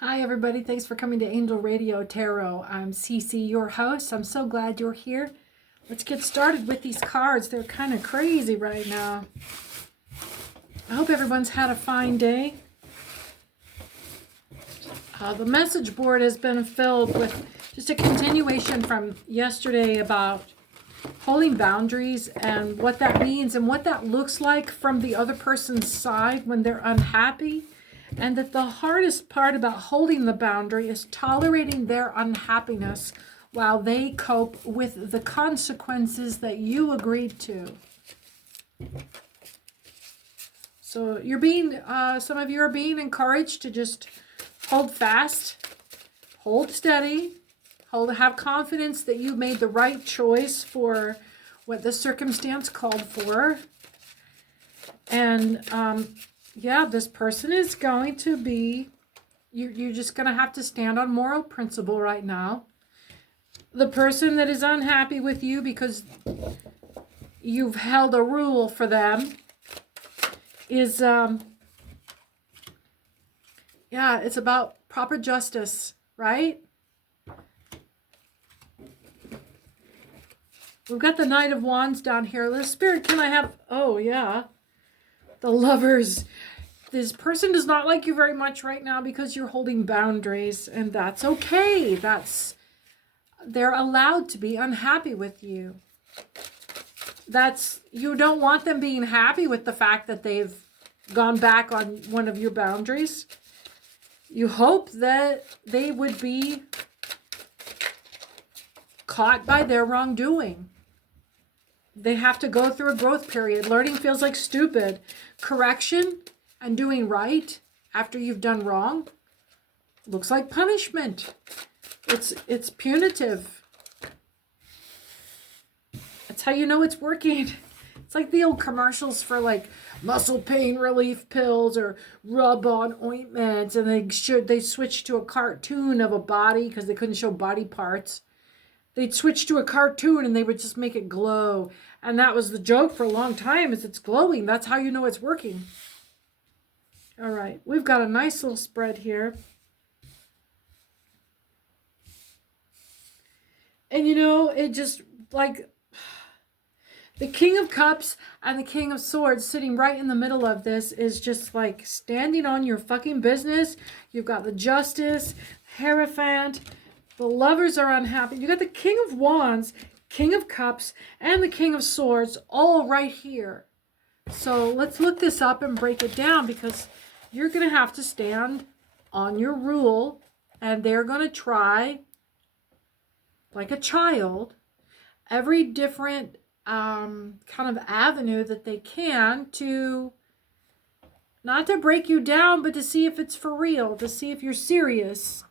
Hi, everybody. Thanks for coming to Angel Radio Tarot. I'm Cece, your host. I'm so glad you're here. Let's get started with these cards. They're kind of crazy right now. I hope everyone's had a fine day. The message board has been filled with just a continuation from yesterday about holding boundaries and what that means and what that looks like from the other person's side when they're unhappy. And that the hardest part about holding the boundary is tolerating their unhappiness while they cope with the consequences that you agreed to. So you're being, some of you are being encouraged to just hold fast, hold steady, have confidence that you made the right choice for what the circumstance called for. And, yeah, this person is going to be, you're just going to have to stand on moral principle right now. The person that is unhappy with you because you've held a rule for them is, yeah, it's about proper justice, right? We've got the Knight of Wands down here. The Spirit, can I have, oh, yeah. The Lovers. This person does not like you very much right now because you're holding boundaries, and that's okay. They're allowed to be unhappy with you. You don't want them being happy with the fact that they've gone back on one of your boundaries. You hope that they would be caught by their wrongdoing. They have to go through a growth period. Learning feels like stupid. Correction and doing right after you've done wrong looks like punishment. It's punitive. That's how you know it's working. It's like the old commercials for like muscle pain relief pills or rub-on ointments, and they switched to a cartoon of a body because they couldn't show body parts. They'd switch to a cartoon and they would just make it glow. And that was the joke for a long time, is it's glowing. That's how you know it's working. All right, we've got a nice little spread here. And you know, it just like the King of Cups and the King of Swords sitting right in the middle of this is just like standing on your fucking business. You've got the Justice, Hierophant. The Lovers are unhappy. You got the King of Wands, King of Cups, and the King of Swords all right here. So let's look this up and break it down, because you're going to have to stand on your rule, and they're going to try, like a child, every different kind of avenue that they can to, not to break you down, but to see if it's for real, to see if you're serious,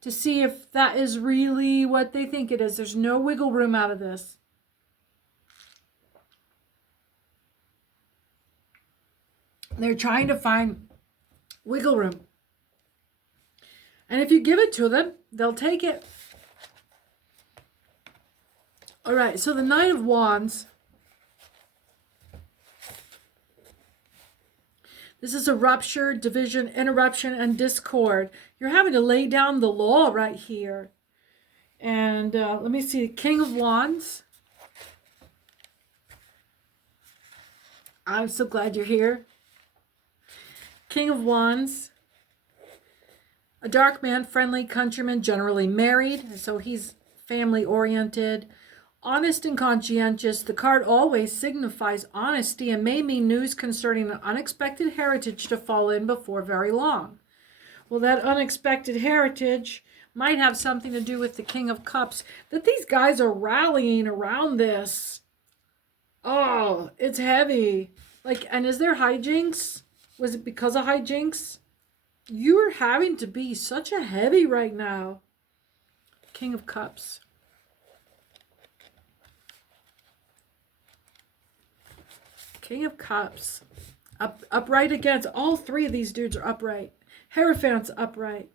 to see if that is really what they think it is. There's no wiggle room out of this. They're trying to find wiggle room. And if you give it to them, they'll take it. All right, so the Knight of Wands. This is a rupture, division, interruption, and discord. You're having to lay down the law right here. And let me see, King of Wands. I'm so glad you're here. King of Wands. A dark man, friendly countryman, generally married, so he's family-oriented. Honest and conscientious. The card always signifies honesty and may mean news concerning an unexpected heritage to fall in before very long. Well, that unexpected heritage might have something to do with the King of Cups, that these guys are rallying around this. Oh, it's heavy. Like, and is there hijinks? Was it because of hijinks? You're having to be such a heavy right now. King of Cups. King of Cups. Upright against. All three of these dudes are upright. Hierophant's upright.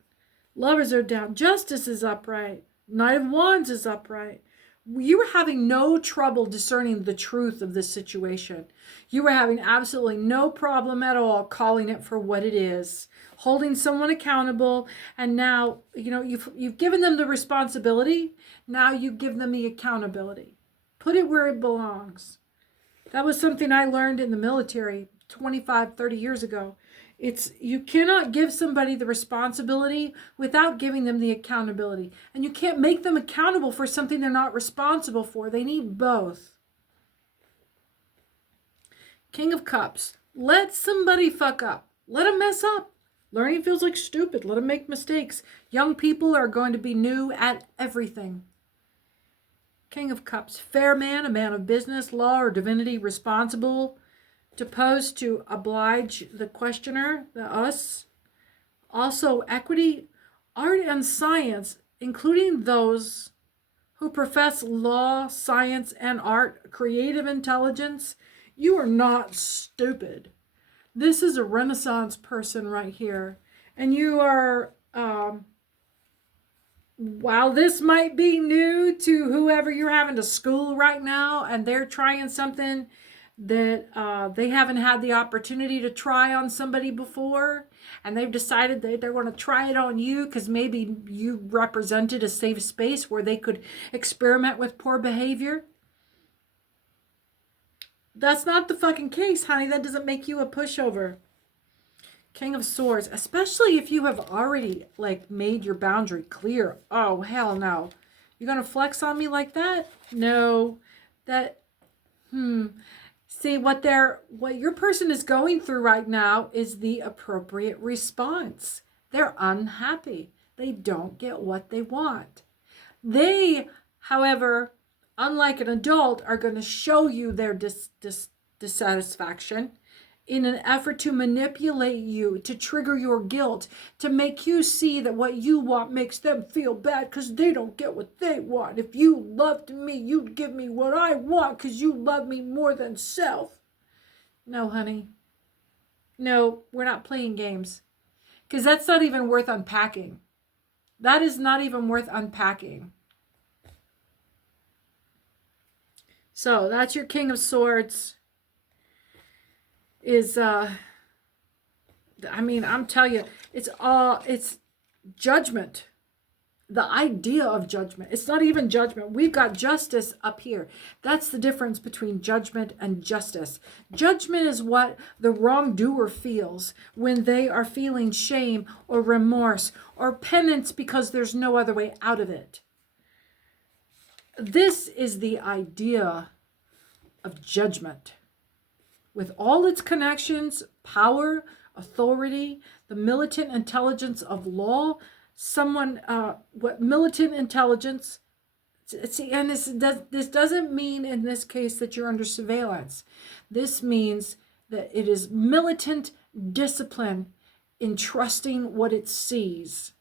Lovers are down. Justice is upright. Knight of Wands is upright. You were having no trouble discerning the truth of this situation. You were having absolutely no problem at all calling it for what it is, holding someone accountable. And now, you've given them the responsibility. Now you give them the accountability. Put it where it belongs. That was something I learned in the military 25, 30 years ago. You cannot give somebody the responsibility without giving them the accountability. And you can't make them accountable for something they're not responsible for. They need both. King of Cups. Let somebody fuck up. Let them mess up. Learning feels like stupid. Let them make mistakes. Young people are going to be new at everything. King of Cups. Fair man, a man of business, law, or divinity, responsible, deposed to oblige the questioner, the us. Also equity, art and science, including those who profess law, science, and art, creative intelligence. You are not stupid. This is a Renaissance person right here. And you are, while this might be new to whoever you're having to school right now, and they're trying something that they haven't had the opportunity to try on somebody before, and they've decided that they're going to try it on you because maybe you represented a safe space where they could experiment with poor behavior. That's not the fucking case, honey. That doesn't make you a pushover. King of Swords, especially if you have already made your boundary clear. Oh, hell no. You're going to flex on me like that? No. See, what your person is going through right now is the appropriate response. They're unhappy. They don't get what they want. They, however, unlike an adult, are going to show you their dissatisfaction in an effort to manipulate you, to trigger your guilt, to make you see that what you want makes them feel bad because they don't get what they want. If you loved me, you'd give me what I want because you love me more than self. No, honey. No, we're not playing games. Because that's not even worth unpacking. That is not even worth unpacking. So that's your King of Swords. I'm telling you, it's judgment. The idea of judgment. It's not even judgment. We've got justice up here. That's the difference between judgment and justice. Judgment is what the wrongdoer feels when they are feeling shame or remorse or penance because there's no other way out of it. This is the idea of judgment. With all its connections, power, authority, the militant intelligence of law, militant intelligence, see, and this doesn't mean in this case that you're under surveillance. This means that it is militant discipline in trusting what it sees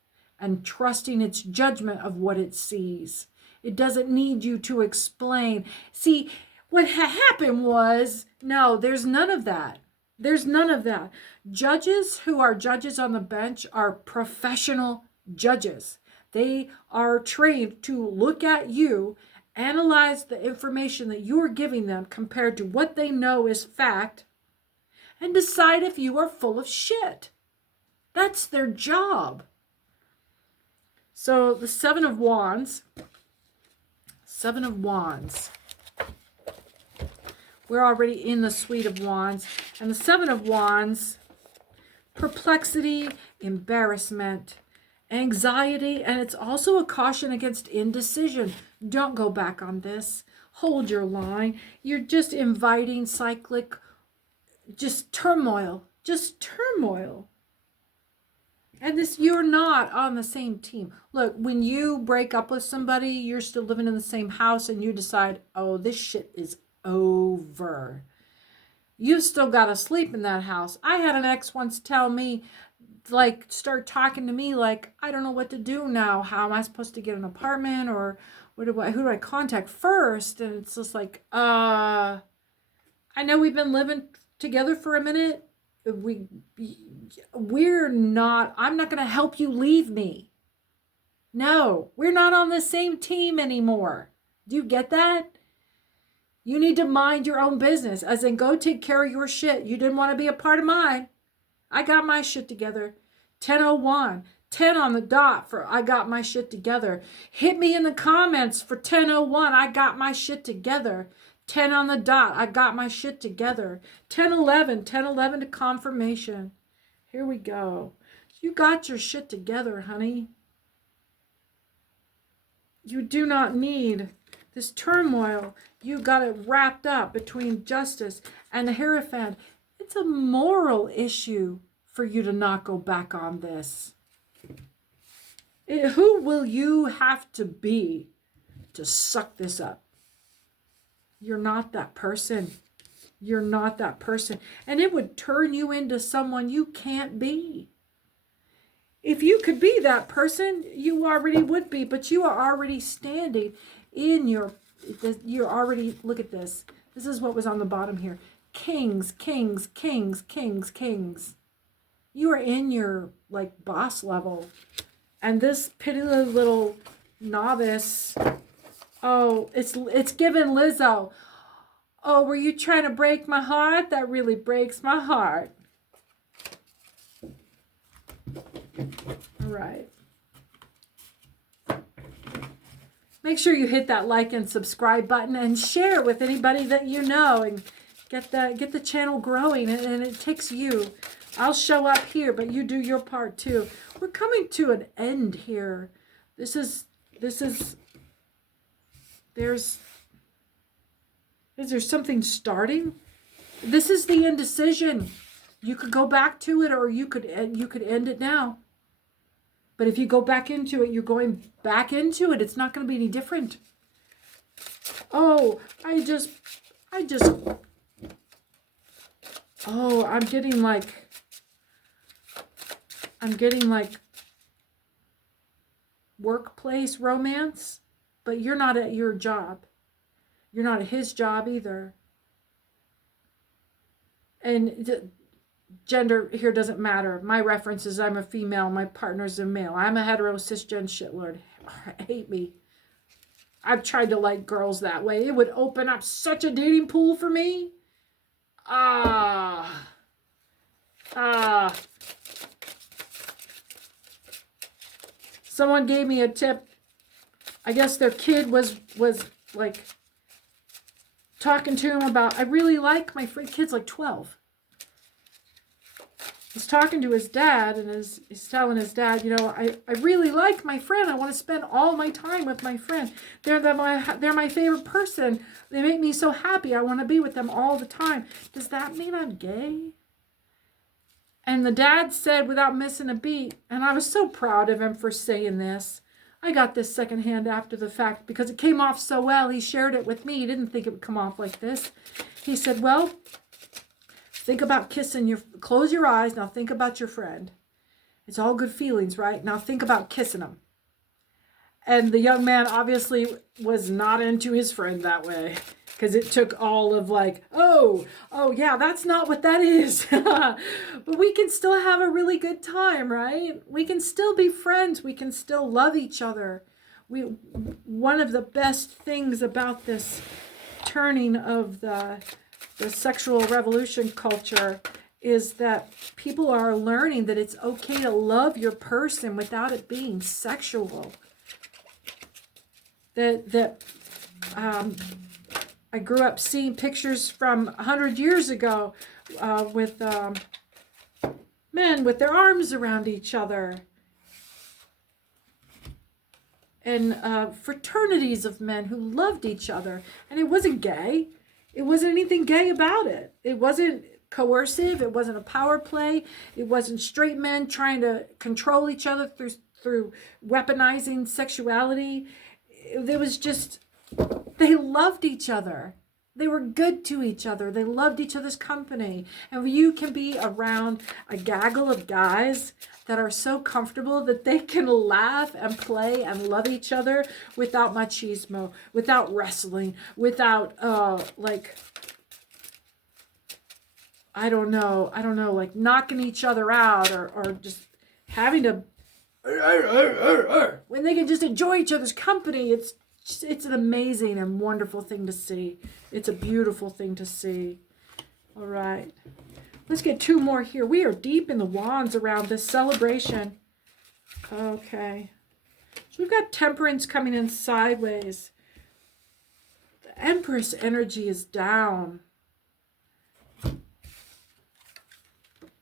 and trusting its judgment of what it sees. It doesn't need you to explain. See, what happened was, no, there's none of that. There's none of that. Judges who are judges on the bench are professional judges. They are trained to look at you, analyze the information that you're giving them compared to what they know is fact, and decide if you are full of shit. That's their job. So the Seven of Wands. We're already in the Suite of Wands. And the Seven of Wands, perplexity, embarrassment, anxiety, and it's also a caution against indecision. Don't go back on this. Hold your line. You're just inviting cyclic, turmoil. And you're not on the same team. Look, when you break up with somebody, you're still living in the same house and you decide, oh, this shit is over. You've still got to sleep in that house. I had an ex once tell me, start talking to me like, I don't know what to do now. How am I supposed to get an apartment, or who do I contact first? And it's just like, I know we've been living together for a minute. I'm not going to help you leave me. No, we're not on the same team anymore. Do you get that? You need to mind your own business, as in go take care of your shit. You didn't want to be a part of mine. I got my shit together. 10:01, 10 on the dot for I got my shit together. Hit me in the comments for 10:01. I got my shit together. 10 on the dot. I got my shit together. 10:11, 10:11 to confirmation. Here we go. You got your shit together, honey. You do not need this turmoil. You got it wrapped up between justice and the Hierophant. It's a moral issue for you to not go back on this. Who will you have to be to suck this up? You're not that person. You're not that person. And it would turn you into someone you can't be. If you could be that person, you already would be, but you are already standing in you're already, look at this. This is what was on the bottom here. Kings, kings, kings, kings, kings. You are in your, like, boss level. And this pitiless little novice, oh, it's given Lizzo. Oh, were you trying to break my heart? That really breaks my heart. All right. Make sure you hit that like and subscribe button and share with anybody that you know and get the channel growing. And it takes you. I'll show up here, but you do your part too. We're coming to an end here. Is there something starting? This is the indecision. You could go back to it, or you could end it now. But if you go back into it, you're going back into it. It's not going to be any different. Oh, I'm getting like workplace romance, but you're not at your job. You're not at his job either. And gender here doesn't matter. My reference is I'm a female, my partner's a male. I'm a hetero cisgen shitlord. Hate me. I've tried to like girls that way. It would open up such a dating pool for me. Someone gave me a tip. I guess their kid was like talking to him about, I really like my friend. Kid's like 12. He's talking to his dad, and he's telling his dad, you know, I really like my friend. I want to spend all my time with my friend. They're my favorite person. They make me so happy. I want to be with them all the time. Does that mean I'm gay? And the dad said, without missing a beat, and I was so proud of him for saying this. I got this secondhand after the fact because it came off so well. He shared it with me. He didn't think it would come off like this. He said, well, think about kissing close your eyes. Now think about your friend. It's all good feelings, right? Now think about kissing him. And the young man obviously was not into his friend that way. Because it took all of like, oh yeah, that's not what that is. But we can still have a really good time, right? We can still be friends. We can still love each other. One of the best things about this turning of the sexual revolution culture is that people are learning that it's okay to love your person without it being sexual. I grew up seeing pictures from 100 years ago with men with their arms around each other. And fraternities of men who loved each other. And it wasn't gay. It wasn't anything gay about it. It wasn't coercive. It wasn't a power play. It wasn't straight men trying to control each other through weaponizing sexuality. It was just... they loved each other. They were good to each other. They loved each other's company. And you can be around a gaggle of guys that are so comfortable that they can laugh and play and love each other without machismo, without wrestling, without I don't know, like knocking each other out or just having to when they can just enjoy each other's company. It's an amazing and wonderful thing to see. It's a beautiful thing to see. All right. Let's get 2 more here. We are deep in the wands around this celebration. Okay. So we've got Temperance coming in sideways. The Empress energy is down.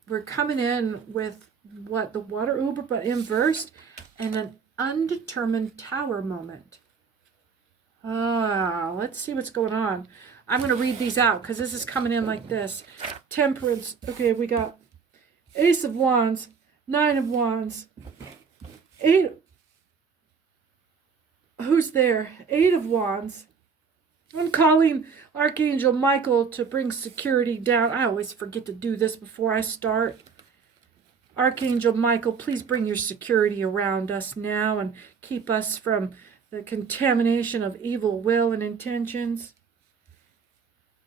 We're coming in with what? The Water Uber, but inversed, and an undetermined Tower moment. Let's see what's going on. I'm going to read these out because this is coming in like this. Temperance. Okay, we got Ace of Wands, 9 of Wands, 8. Who's there? 8 of Wands. I'm calling Archangel Michael to bring security down. I always forget to do this before I start. Archangel Michael, please bring your security around us now and keep us from the contamination of evil will and intentions.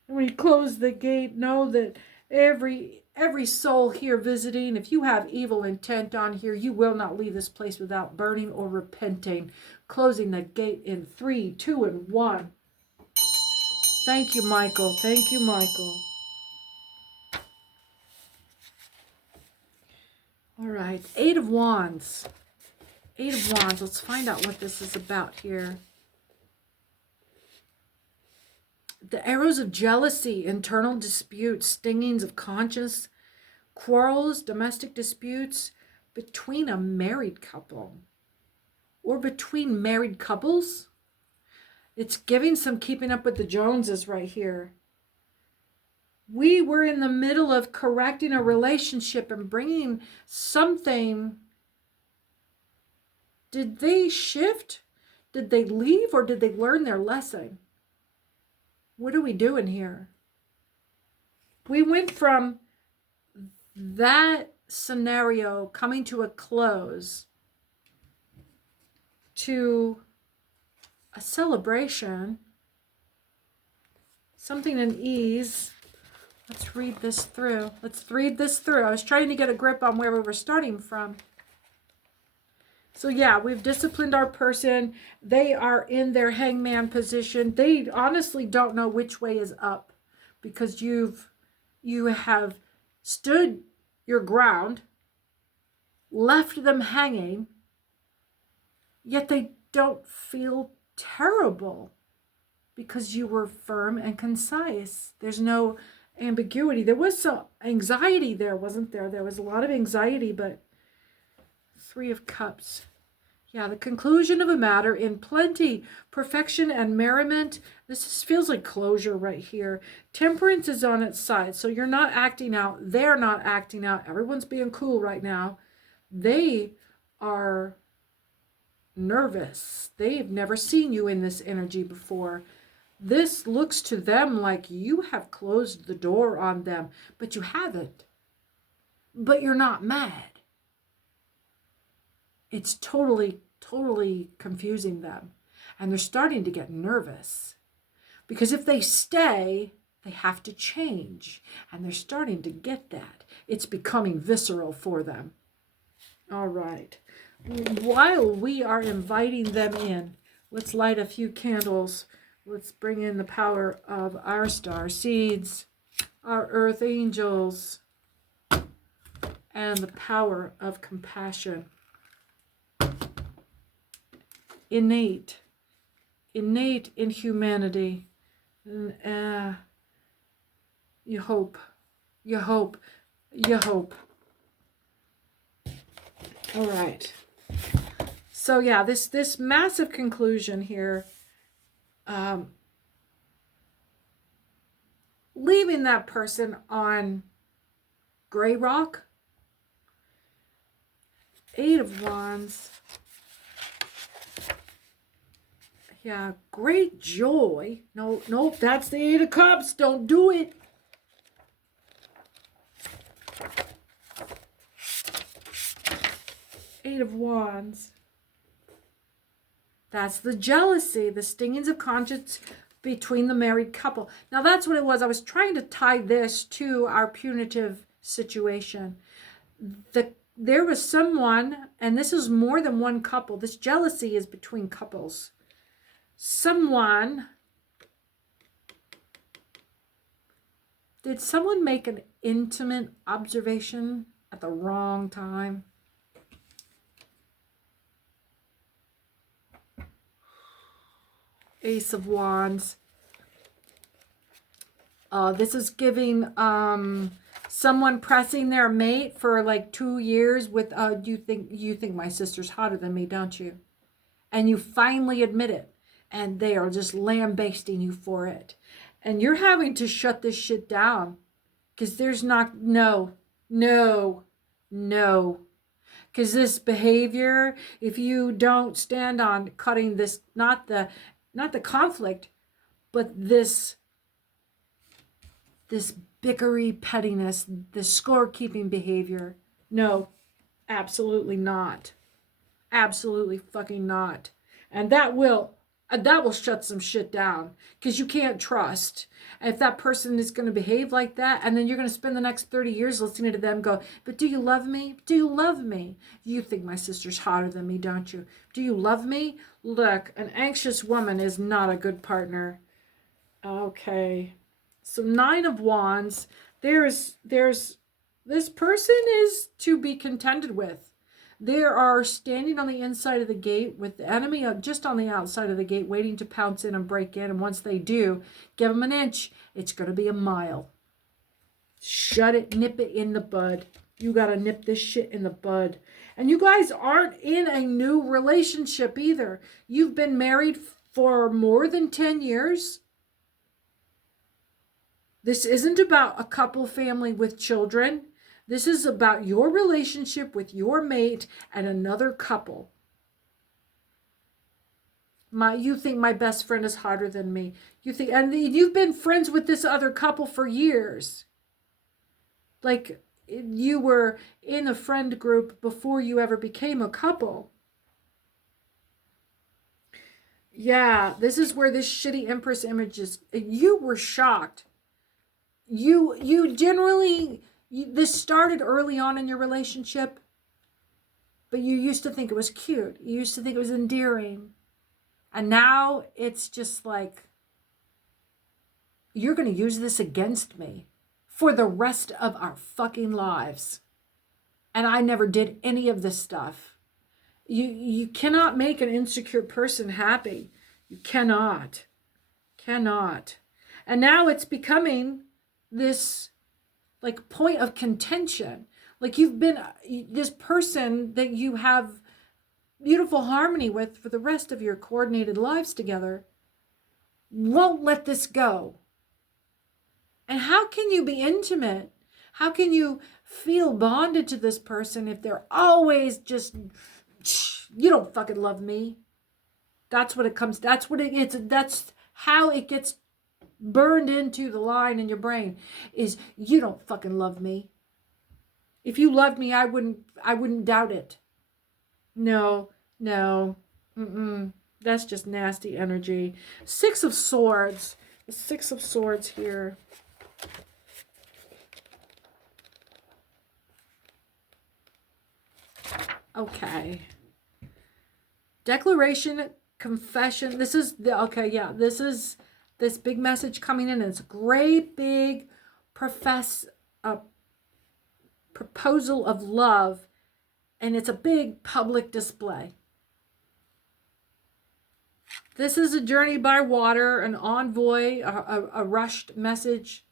And when you close the gate, know that every soul here visiting, if you have evil intent on here, you will not leave this place without burning or repenting. Closing the gate in 3, 2, and 1. Thank you, Michael. Thank you, Michael. All right, 8 of Wands. 8 of Wands. Let's find out what this is about here. The arrows of jealousy, internal disputes, stingings of conscience, quarrels, domestic disputes between a married couple or between married couples. It's giving some keeping up with the Joneses right here. We were in the middle of correcting a relationship and bringing something. Did they shift? Did they leave, or did they learn their lesson? What are we doing here? We went from that scenario coming to a close to a celebration, something in ease. Let's read this through. I was trying to get a grip on where we were starting from. So yeah, we've disciplined our person. They are in their hangman position. They honestly don't know which way is up because you have stood your ground, left them hanging, yet they don't feel terrible because you were firm and concise. There's no ambiguity. There was some anxiety there, wasn't there? There was a lot of anxiety, but 3 of Cups. Yeah, the conclusion of a matter in plenty, perfection and merriment. This feels like closure right here. Temperance is on its side, so you're not acting out. They're not acting out. Everyone's being cool right now. They are nervous. They've never seen you in this energy before. This looks to them like you have closed the door on them, but you haven't. But you're not mad. It's totally confusing them. And they're starting to get nervous. Because if they stay, they have to change. And they're starting to get that. It's becoming visceral for them. All right. While we are inviting them in, let's light a few candles. Let's bring in the power of our star seeds, our earth angels, and the power of compassion. Innate in humanity. You hope. All right. So yeah, this massive conclusion here, leaving that person on gray rock. 8 of Wands. Yeah, great joy. No, that's the 8 of Cups. Don't do it. Eight of Wands. That's the jealousy, the stingings of conscience between the married couple. Now that's what it was. I was trying to tie this to our punitive situation. There was someone, and this is more than one couple. This jealousy is between couples. Did someone make an intimate observation at the wrong time? Ace of Wands. This is giving someone pressing their mate for like 2 years with you think my sister's hotter than me, don't you? And you finally admit it, and they are just lambasting you for it. And you're having to shut this shit down because there's not, no. Because this behavior, if you don't stand on cutting this, not the conflict, but this bickery pettiness, this scorekeeping behavior, no, absolutely not. Absolutely fucking not. And that will shut some shit down because you can't trust. And if that person is going to behave like that, and then you're going to spend the next 30 years listening to them go, but do you love me? Do you love me? You think my sister's hotter than me, don't you? Do you love me? Look, an anxious woman is not a good partner. Okay. So 9 of Wands, there's this person is to be contended with. They are standing on the inside of the gate with the enemy just on the outside of the gate, waiting to pounce in and break in. And once they do, give them an inch. It's going to be a mile. Shut it, nip it in the bud. You got to nip this shit in the bud. And you guys aren't in a new relationship either. You've been married for more than 10 years. This isn't about a couple family with children. This is about your relationship with your mate and another couple. You think my best friend is hotter than me. And you've been friends with this other couple for years. Like you were in a friend group before you ever became a couple. Yeah, this is where this shitty Empress image is. You were shocked. You generally... This started early on in your relationship, but you used to think it was cute. You used to think it was endearing. And now it's just like, you're going to use this against me for the rest of our fucking lives. And I never did any of this stuff. You cannot make an insecure person happy. You cannot. And now it's becoming this like point of contention. Like you've been this person that you have beautiful harmony with for the rest of your coordinated lives together won't let this go. And how can you be intimate? How can you feel bonded to this person if they're always just, you don't fucking love me? That's what it comes, that's how it gets burned into the line in your brain is, you don't fucking love me. If you loved me, I wouldn't doubt it. No. That's just nasty energy. 6 of Swords. The 6 of Swords here. Okay. Declaration, confession. This is this big message coming in. It's a great big proposal of love, and it's a big public display. This is a journey by water, an envoy, a rushed message.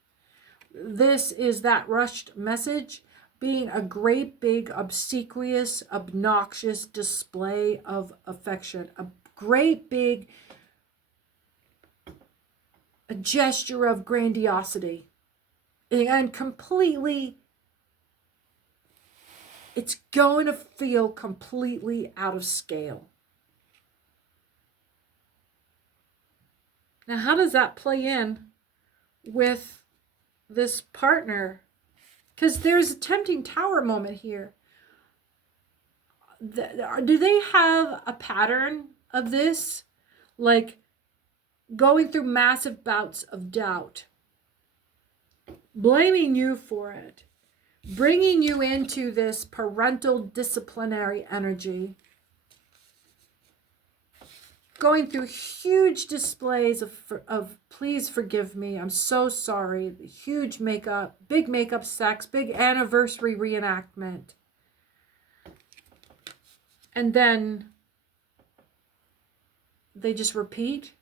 This is that rushed message being a great big obsequious, obnoxious display of affection. A great big a gesture of grandiosity. And completely, it's going to feel completely out of scale. Now, how does that play in with this partner? Because there's a tempting tower moment here. Do they have a pattern of this? Like going through massive bouts of doubt, blaming you for it, bringing you into this parental disciplinary energy, going through huge displays of please forgive me, I'm so sorry, huge makeup, big makeup sex, big anniversary reenactment. And then they just repeat.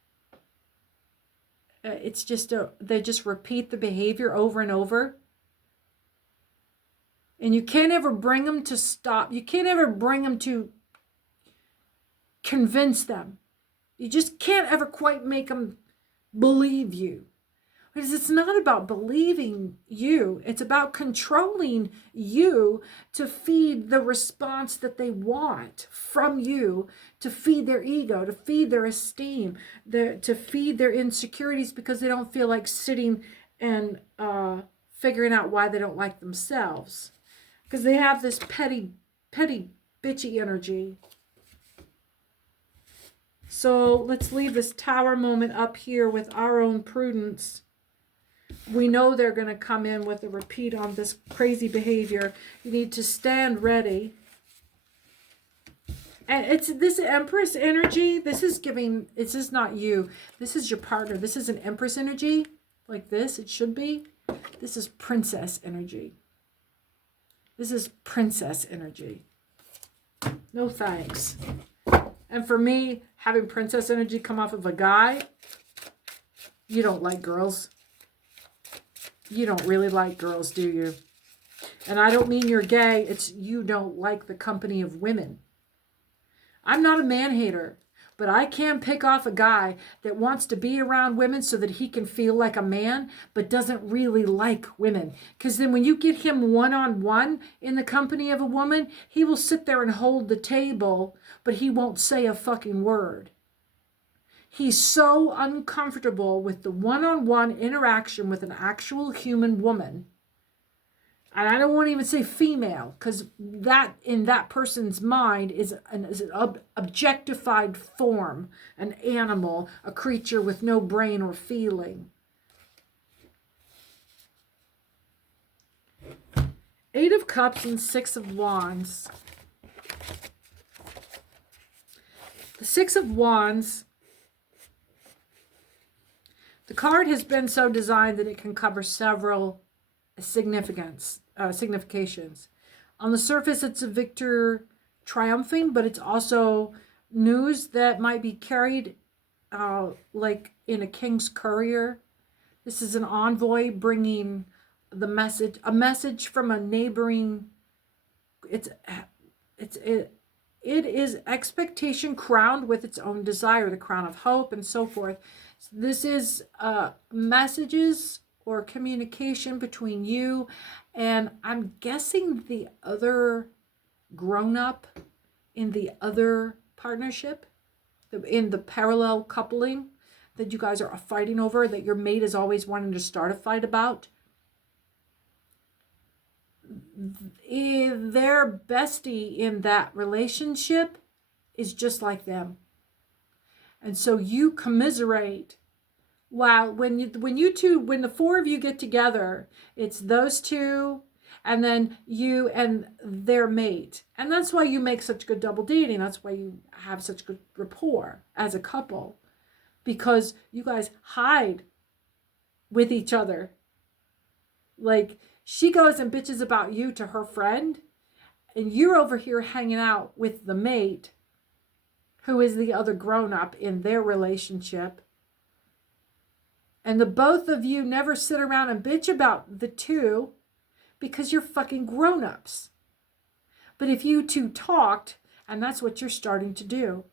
It's just they just repeat the behavior over and over. And you can't ever bring them to stop. You can't ever bring them to convince them. You just can't ever quite make them believe you. Because it's not about believing you. It's about controlling you to feed the response that they want from you, to feed their ego, to feed their esteem, to feed their insecurities because they don't feel like sitting and figuring out why they don't like themselves. Because they have this petty, bitchy energy. So let's leave this Tower moment up here with our own prudence. We know they're going to come in with a repeat on this crazy behavior. You need to stand ready. And it's this Empress energy. This is not you. This is your partner. This is an Empress energy. Like this, it should be. This is Princess energy. This is Princess energy. No thanks. And for me, having Princess energy come off of a guy, you don't like girls. You don't really like girls, do you? And I don't mean you're gay. It's you don't like the company of women. I'm not a man-hater, but I can pick off a guy that wants to be around women so that he can feel like a man, but doesn't really like women. Because then when you get him one-on-one in the company of a woman, he will sit there and hold the table, but he won't say a fucking word. He's so uncomfortable with the one-on-one interaction with an actual human woman. And I don't want to even say female, because that in that person's mind is an objectified form, an animal, a creature with no brain or feeling. 8 of Cups and 6 of Wands. The 6 of Wands, the card has been so designed that it can cover several significations. On the surface, it's a victor triumphing, but it's also news that might be carried like in a king's courier. This is an envoy bringing the message, a message from a neighboring. It is expectation crowned with its own desire, the crown of hope, and so forth. This is messages or communication between you and, I'm guessing, the other grown-up in the other partnership, in the parallel coupling that you guys are fighting over, that your mate is always wanting to start a fight about. Their bestie in that relationship is just like them. And so you commiserate. Wow, when the 4 of you get together, it's those two and then you and their mate. And that's why you make such good double dating. That's why you have such good rapport as a couple, because you guys hide with each other. Like, she goes and bitches about you to her friend, and you're over here hanging out with the mate, who is the other grown-up in their relationship. And the both of you never sit around and bitch about the two because you're fucking grown-ups. But if you two talked, and that's what you're starting to do,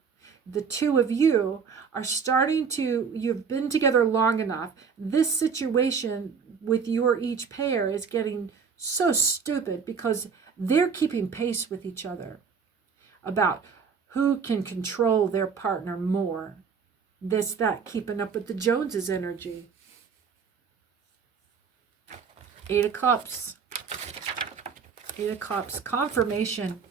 the two of you are starting to, you've been together long enough. This situation with your each pair is getting so stupid because they're keeping pace with each other about who can control their partner more. That keeping up with the Joneses energy. 8 of Cups. 8 of Cups. Confirmation.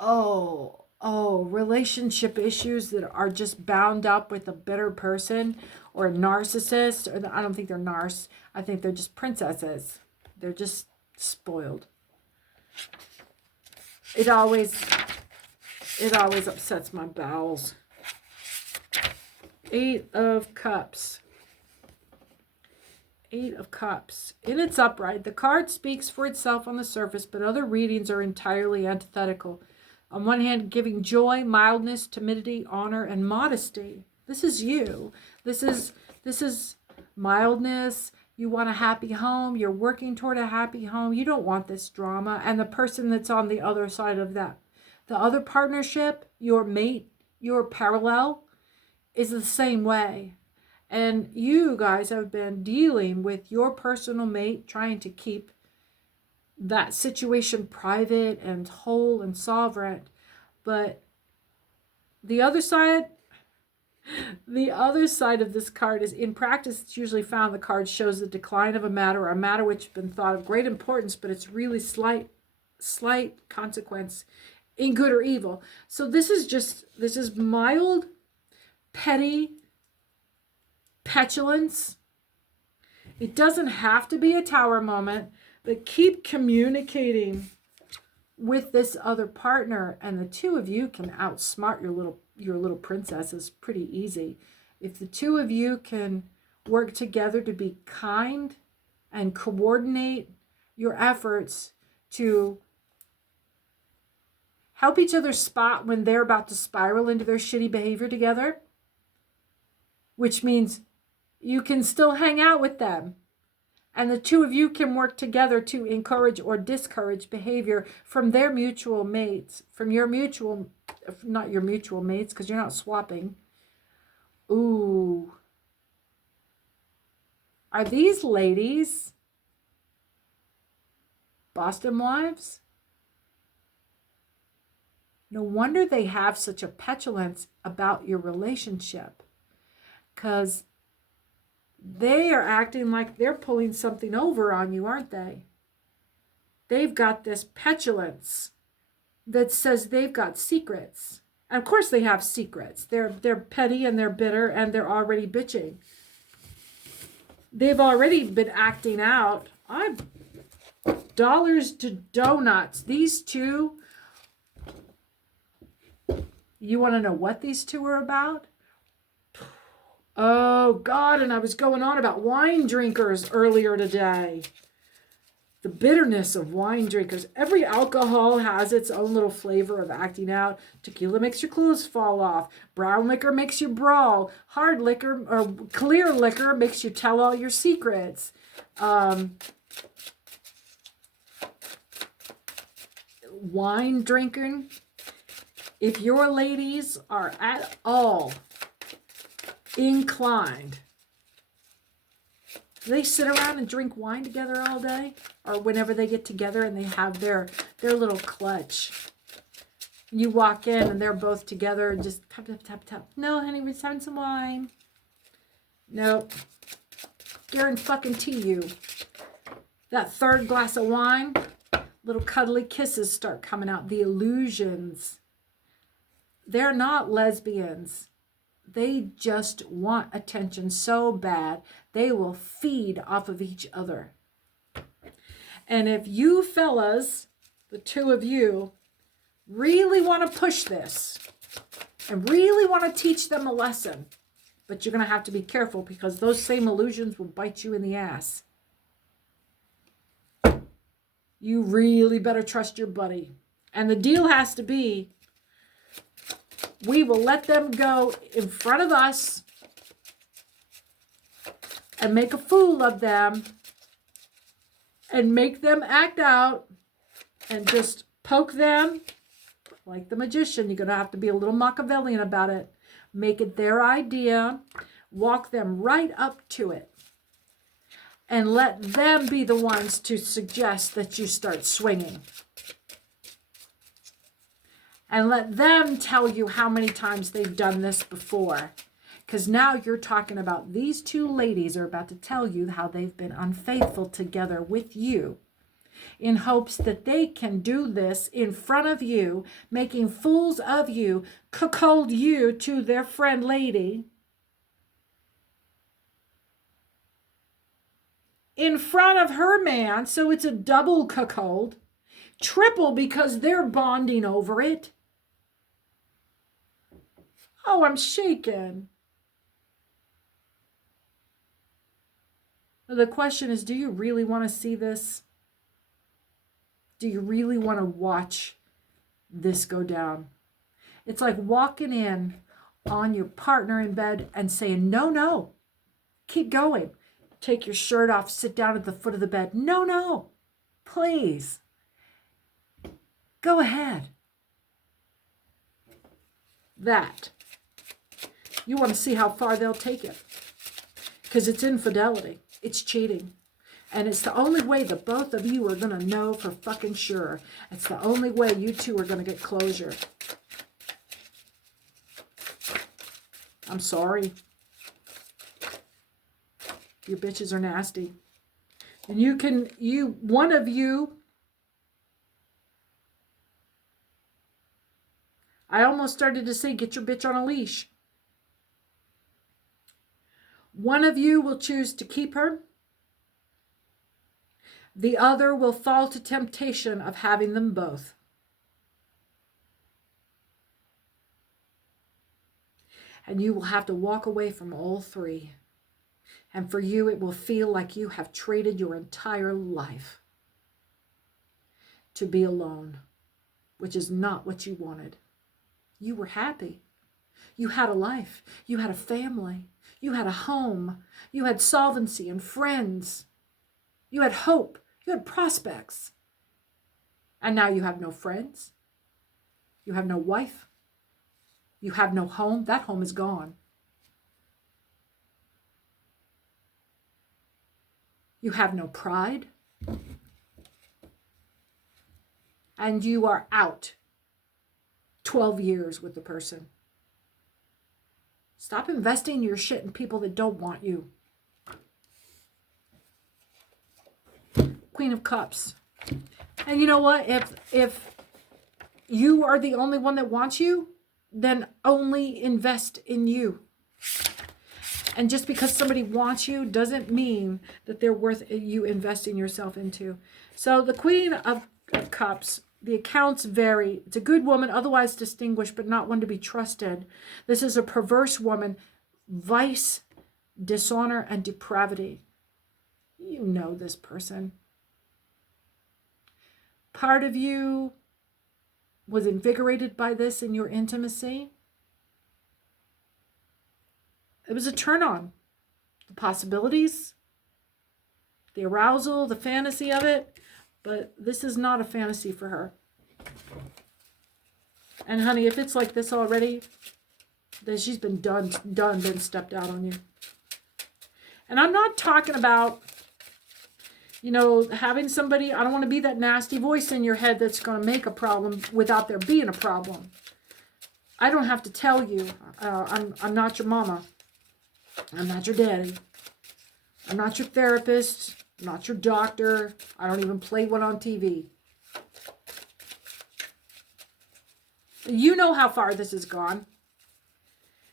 Oh, relationship issues that are just bound up with a bitter person or a narcissist. Or I don't think they're narcs. I think they're just princesses. They're just spoiled. It always upsets my bowels. Eight of Cups. Eight of Cups. In its upright, the card speaks for itself on the surface, but other readings are entirely antithetical. On one hand, giving joy, mildness, timidity, honor, and modesty. This is you. This is mildness. You want a happy home. You're working toward a happy home. You don't want this drama. And the person that's on the other side of that, the other partnership, your mate, your parallel, is the same way. And you guys have been dealing with your personal mate, trying to keep that situation private and whole and sovereign. But the other side of this card is, in practice, it's usually found the card shows the decline of a matter which has been thought of great importance, but it's really slight consequence in good or evil. So this is mild, petty petulance. It doesn't have to be a tower moment, but keep communicating with this other partner, and the two of you can outsmart your little princesses pretty easy. If the two of you can work together to be kind and coordinate your efforts to help each other spot when they're about to spiral into their shitty behavior together, which means you can still hang out with them. And the two of you can work together to encourage or discourage behavior from their mutual mates, from your mutual, not your mutual mates, because you're not swapping. Ooh. Are these ladies Boston wives? No wonder they have such a petulance about your relationship, because they are acting like they're pulling something over on you, aren't they? They've got this petulance that says they've got secrets. And of course they have secrets. They're petty and they're bitter and they're already bitching. They've already been acting out. Dollars to donuts. These two, you want to know what these two are about? Oh, God, and I was going on about wine drinkers earlier today. The bitterness of wine drinkers. Every alcohol has its own little flavor of acting out. Tequila makes your clothes fall off. Brown liquor makes you brawl. Hard liquor or clear liquor makes you tell all your secrets. Wine drinking. If your ladies are at all inclined, do they sit around and drink wine together all day? Or whenever they get together and they have their little clutch. You walk in and they're both together and just tap, tap, tap, tap. No, honey, we're just having some wine. Nope. Guarantee you. That third glass of wine, little cuddly kisses start coming out. The illusions. They're not lesbians. They just want attention so bad, they will feed off of each other. And if you fellas, the two of you, really want to push this and really want to teach them a lesson, but you're going to have to be careful because those same illusions will bite you in the ass. You really better trust your buddy. And the deal has to be, we will let them go in front of us and make a fool of them and make them act out and just poke them like the magician. You're going to have to be a little Machiavellian about it. Make it their idea. Walk them right up to it. And let them be the ones to suggest that you start swinging. And let them tell you how many times they've done this before. Because now you're talking about these two ladies are about to tell you how they've been unfaithful together with you in hopes that they can do this in front of you, making fools of you, cuckold you to their friend lady in front of her man. So it's a double cuckold, triple because they're bonding over it. Oh, I'm shaken. The question is, do you really want to see this? Do you really want to watch this go down? It's like walking in on your partner in bed and saying, no, no, keep going. Take your shirt off, sit down at the foot of the bed. No, no, please. Go ahead. That. You want to see how far they'll take it. Because it's infidelity. It's cheating. And it's the only way that both of you are going to know for fucking sure. It's the only way you two are going to get closure. I'm sorry. Your bitches are nasty. And one of you, I almost started to say, get your bitch on a leash. One of you will choose to keep her. The other will fall to temptation of having them both. And you will have to walk away from all three. And for you, it will feel like you have traded your entire life to be alone, which is not what you wanted. You were happy. You had a life. You had a family. You had a home. You had solvency and friends. You had hope. You had prospects. And now you have no friends. You have no wife. You have no home. That home is gone. You have no pride. And you are out 12 years with the person. Stop investing your shit in people that don't want you. Queen of Cups. And you know what? If you are the only one that wants you, then only invest in you. And just because somebody wants you doesn't mean that they're worth you investing yourself into. So the Queen of Cups, the accounts vary. It's a good woman, otherwise distinguished, but not one to be trusted. This is a perverse woman, vice, dishonor, and depravity. You know this person. Part of you was invigorated by this in your intimacy. It was a turn on. The possibilities, the arousal, the fantasy of it. But this is not a fantasy for her. And honey, if it's like this already, then she's been been stepped out on you. And I'm not talking about, having somebody, I don't want to be that nasty voice in your head that's going to make a problem without there being a problem. I don't have to tell you, I'm not your mama. I'm not your daddy. I'm not your therapist. I'm not your doctor. I don't even play one on TV. You know how far this has gone.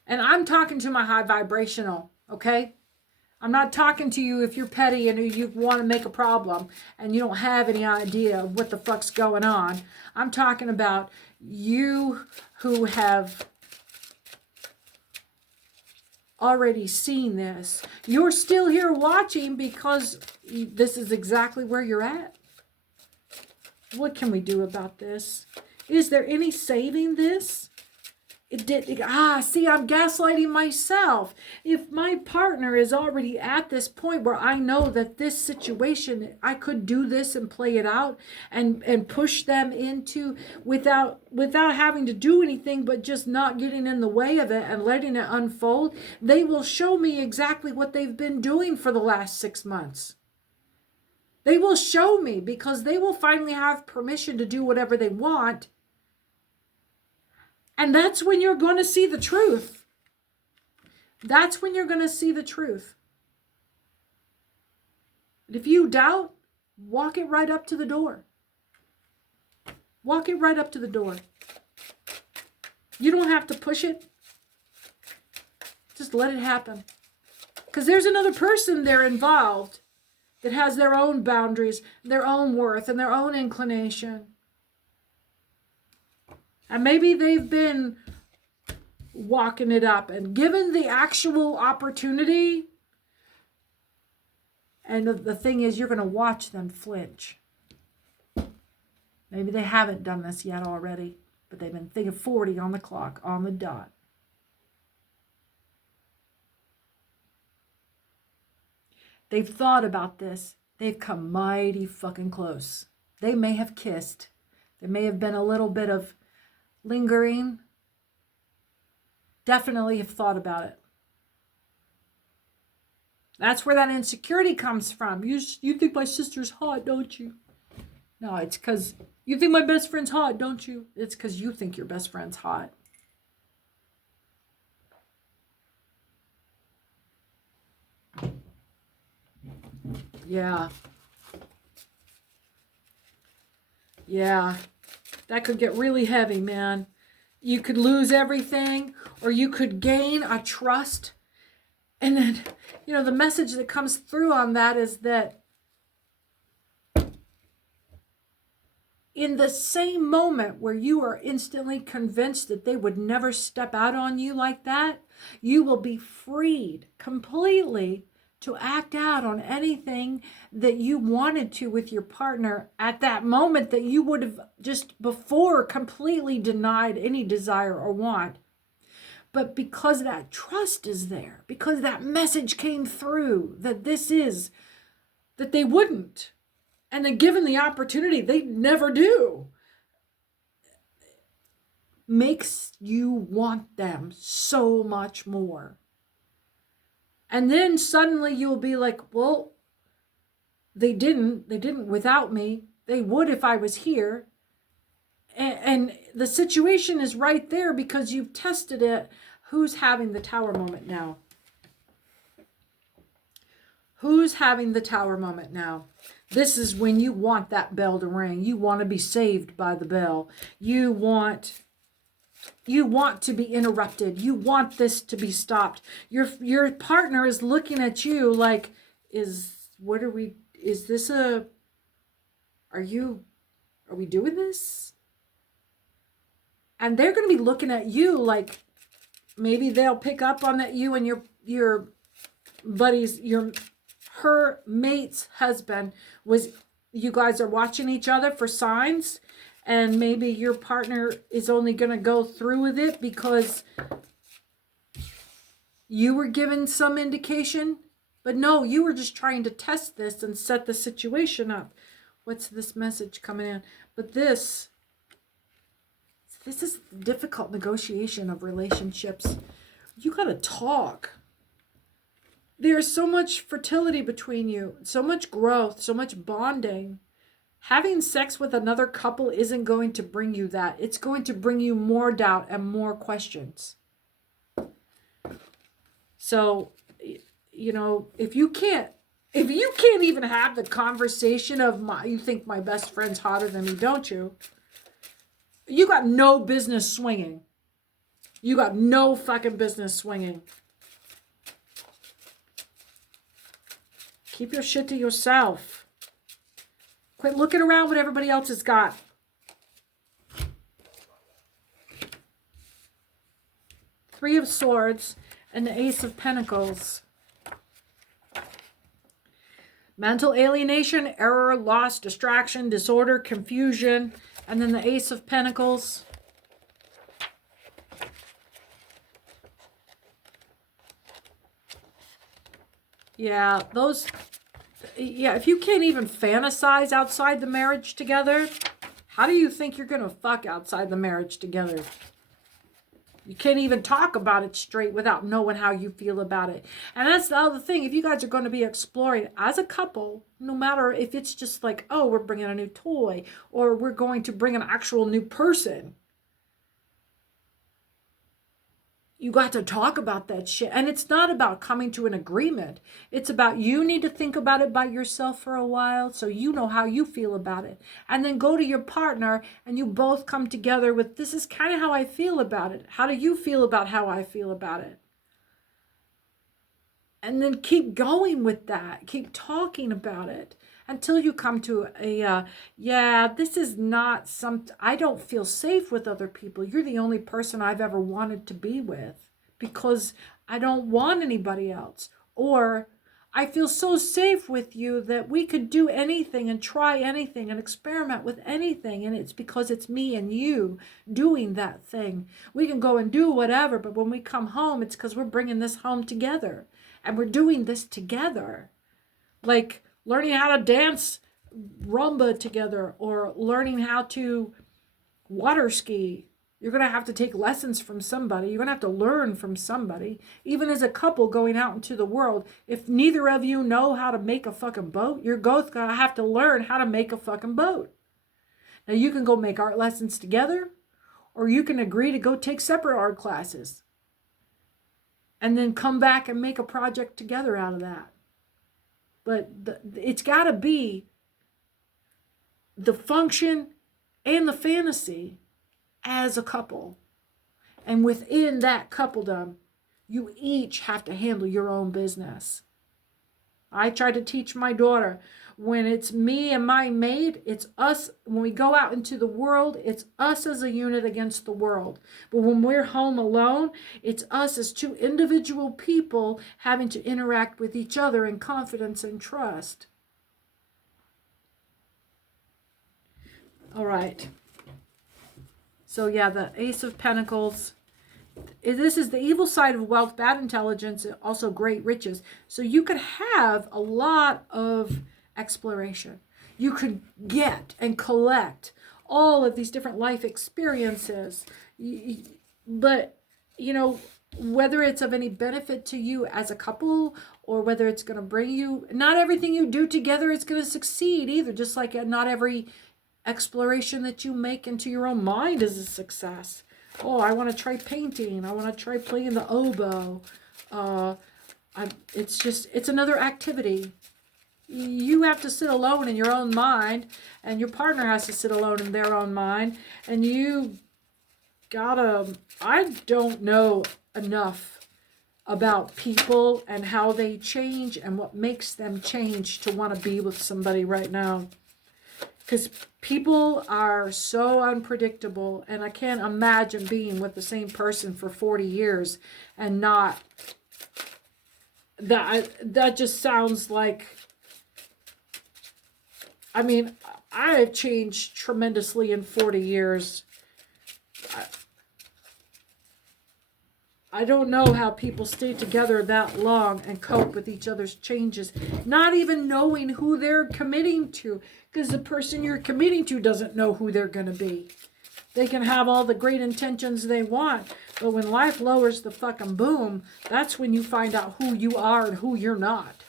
And I'm talking to my high vibrational, okay? I'm not talking to you if you're petty and you want to make a problem and you don't have any idea of what the fuck's going on. I'm talking about you who have already seen this. You're still here watching because this is exactly where you're at. What can we do about this? Is there any saving this? See, I'm gaslighting myself. If my partner is already at this point where I know that this situation, I could do this and play it out and push them into without having to do anything, but just not getting in the way of it and letting it unfold, they will show me exactly what they've been doing for the last 6 months. They will show me because they will finally have permission to do whatever they want. And that's when you're going to see the truth. That's when you're going to see the truth. And if you doubt, walk it right up to the door. Walk it right up to the door. You don't have to push it. Just let it happen. Because there's another person there involved that has their own boundaries, their own worth, and their own inclination. And maybe they've been walking it up. And given the actual opportunity, And the thing is, you're going to watch them flinch. Maybe they haven't done this yet already, but they've been thinking 40 on the clock, on the dot. They've thought about this. They've come mighty fucking close. They may have kissed. There may have been a little bit of lingering. Definitely have thought about it. That's where that insecurity comes from. You think my sister's hot, don't you? No, it's because you think my best friend's hot, don't you? It's because you think your best friend's hot. Yeah. Yeah. That could get really heavy, man. You could lose everything, or you could gain a trust. And then, the message that comes through on that is that in the same moment where you are instantly convinced that they would never step out on you like that, you will be freed completely to act out on anything that you wanted to with your partner at that moment that you would have just before completely denied any desire or want. But because that trust is there, because that message came through that that they wouldn't, and then given the opportunity, they never do, makes you want them so much more. And then suddenly you'll be like, well, they didn't without me. They would if I was here. And the situation is right there because you've tested it. Who's having the tower moment now? Who's having the tower moment now? This is when you want that bell to ring. You want to be saved by the bell. You want to be interrupted. You want this to be stopped. Your partner is looking at you like, are we doing this? And they're going to be looking at you like, maybe they'll pick up on that you and your buddies, her mate's husband you guys are watching each other for signs, and maybe your partner is only going to go through with it because you were given some indication, but no, you were just trying to test this and set the situation up. What's this message coming in? But this is difficult negotiation of relationships. You got to talk. There's so much fertility between you, so much growth, so much bonding. Having sex with another couple isn't going to bring you that. It's going to bring you more doubt and more questions. So, if you can't even have the conversation of you think my best friend's hotter than me, don't you? You got no business swinging. You got no fucking business swinging. Keep your shit to yourself. Quit looking around what everybody else has got. Three of Swords and the Ace of Pentacles. Mental alienation, error, loss, distraction, disorder, confusion. And then the Ace of Pentacles. Yeah, if you can't even fantasize outside the marriage together, how do you think you're going to fuck outside the marriage together? You can't even talk about it straight without knowing how you feel about it. And that's the other thing. If you guys are going to be exploring as a couple, no matter if it's just like, oh, we're bringing a new toy or we're going to bring an actual new person, you got to talk about that shit. And it's not about coming to an agreement. It's about you need to think about it by yourself for a while so you know how you feel about it. And then go to your partner and you both come together with, this is kind of how I feel about it. How do you feel about how I feel about it? And then keep going with that. Keep talking about it until you come to this is not I don't feel safe with other people. You're the only person I've ever wanted to be with because I don't want anybody else. Or I feel so safe with you that we could do anything and try anything and experiment with anything. And it's because it's me and you doing that thing. We can go and do whatever, but when we come home, it's because we're bringing this home together. And we're doing this together. Like learning how to dance rumba together, or learning how to water ski. You're going to have to take lessons from somebody. You're going to have to learn from somebody. Even as a couple going out into the world, if neither of you know how to make a fucking boat, you're both going to have to learn how to make a fucking boat. Now you can go make art lessons together, or you can agree to go take separate art classes and then come back and make a project together out of that. But it's got to be the function and the fantasy as a couple. And within that coupledom, you each have to handle your own business. I try to teach my daughter, when it's me and my mate, it's us. When we go out into the world, it's us as a unit against the world. But when we're home alone, it's us as two individual people having to interact with each other in confidence and trust. All right. So yeah, the Ace of Pentacles. This is the evil side of wealth, bad intelligence, also great riches. So you could have a lot of exploration. You could get and collect all of these different life experiences. But, you know, whether it's of any benefit to you as a couple, or whether it's going to bring you, not everything you do together is going to succeed either. Just like not every exploration that you make into your own mind is a success. Oh, I want to try painting. I want to try playing the oboe. It's another activity. You have to sit alone in your own mind, and your partner has to sit alone in their own mind, and you gotta, I don't know enough about people and how they change and what makes them change to want to be with somebody right now. Because people are so unpredictable, and I can't imagine being with the same person for 40 years and not, that just sounds like, I mean, I have changed tremendously in 40 years. I don't know how people stay together that long and cope with each other's changes, not even knowing who they're committing to, because the person you're committing to doesn't know who they're going to be. They can have all the great intentions they want, but when life lowers the fucking boom, that's when you find out who you are and who you're not.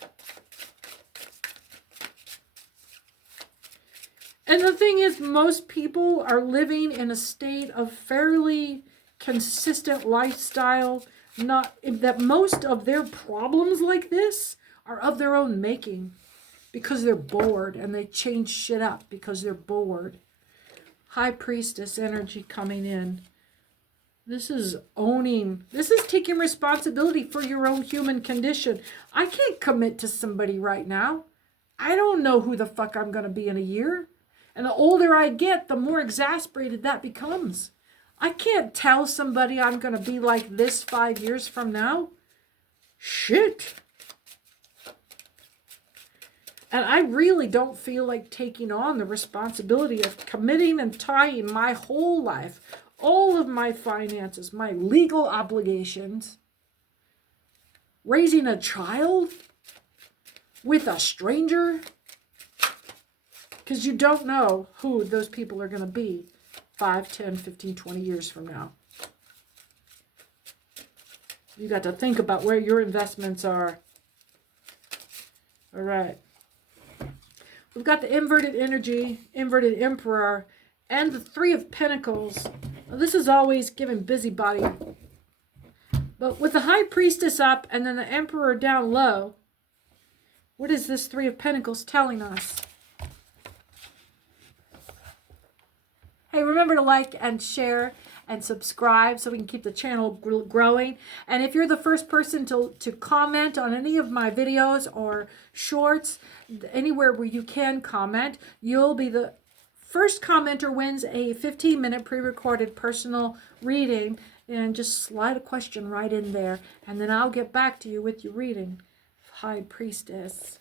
And the thing is, most people are living in a state of fairly consistent lifestyle, not that most of their problems like this are of their own making, because they're bored, and they change shit up because they're bored. High Priestess energy coming in. This is owning, this is taking responsibility for your own human condition. I can't commit to somebody right now. I don't know who the fuck I'm going to be in a year. And the older I get, the more exasperated that becomes. I can't tell somebody I'm going to be like this 5 years from now. Shit. And I really don't feel like taking on the responsibility of committing and tying my whole life, all of my finances, my legal obligations, raising a child with a stranger. Because you don't know who those people are going to be 5, 10, 15, 20 years from now. You got to think about where your investments are. All right. We've got the inverted energy, inverted emperor, and the Three of Pentacles. Now, this is always giving busybody. But with the High Priestess up and then the Emperor down low, what is this Three of Pentacles telling us? Hey, remember to like and share and subscribe so we can keep the channel growing. And if you're the first person to comment on any of my videos or shorts, anywhere where you can comment, you'll be the first commenter wins a 15-minute pre-recorded personal reading. And just slide a question right in there, and then I'll get back to you with your reading. High Priestess.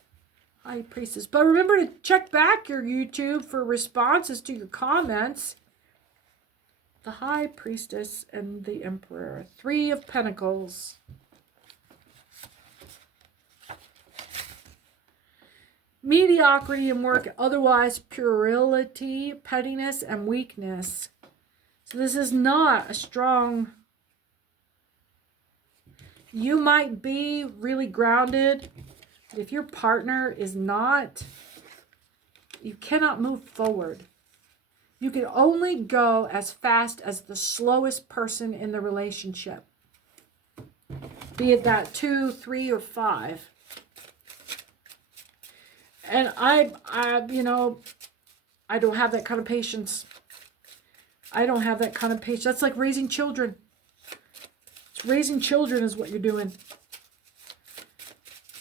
High Priestess. But remember to check back your YouTube for responses to your comments. The High Priestess and the Emperor. 3 of Pentacles. Mediocrity in work, otherwise puerility, pettiness, and weakness. So this is not a strong... You might be really grounded, but if your partner is not, you cannot move forward. You can only go as fast as the slowest person in the relationship. Be it that 2, 3, or 5. And I don't have that kind of patience. I don't have that kind of patience. That's like raising children. Raising children is what you're doing.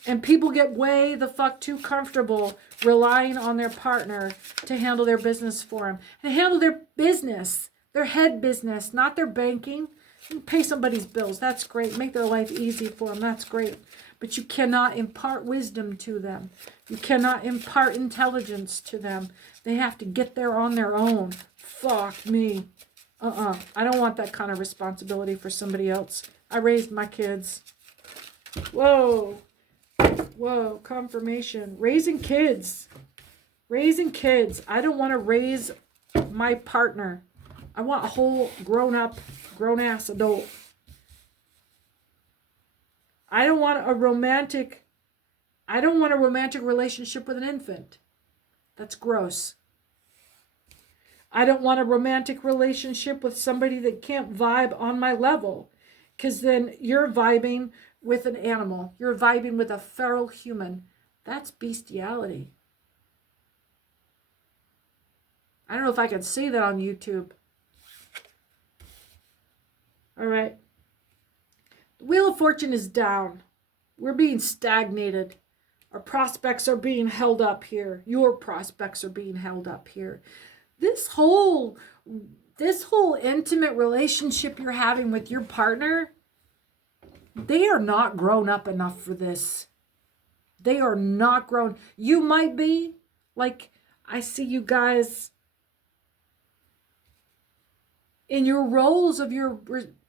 And people get way the fuck too comfortable relying on their partner to handle their business for them. And handle their business, their head business, not their banking. You can pay somebody's bills. That's great. Make their life easy for them. That's great. But you cannot impart wisdom to them. You cannot impart intelligence to them. They have to get there on their own. Fuck me. I don't want that kind of responsibility for somebody else. I raised my kids. Whoa. Whoa. Confirmation. Raising kids. Raising kids. I don't want to raise my partner. I want a whole grown-up, grown-ass adult. I don't want a romantic relationship with an infant. That's gross. I don't want a romantic relationship with somebody that can't vibe on my level. Because then you're vibing with an animal. You're vibing with a feral human. That's bestiality. I don't know if I can see that on YouTube. All right. The Wheel of Fortune is down. We're being stagnated. Our prospects are being held up here. Your prospects are being held up here. This whole intimate relationship you're having with your partner, they are not grown up enough for this. They are not grown. You might be. Like, I see you guys in your roles of your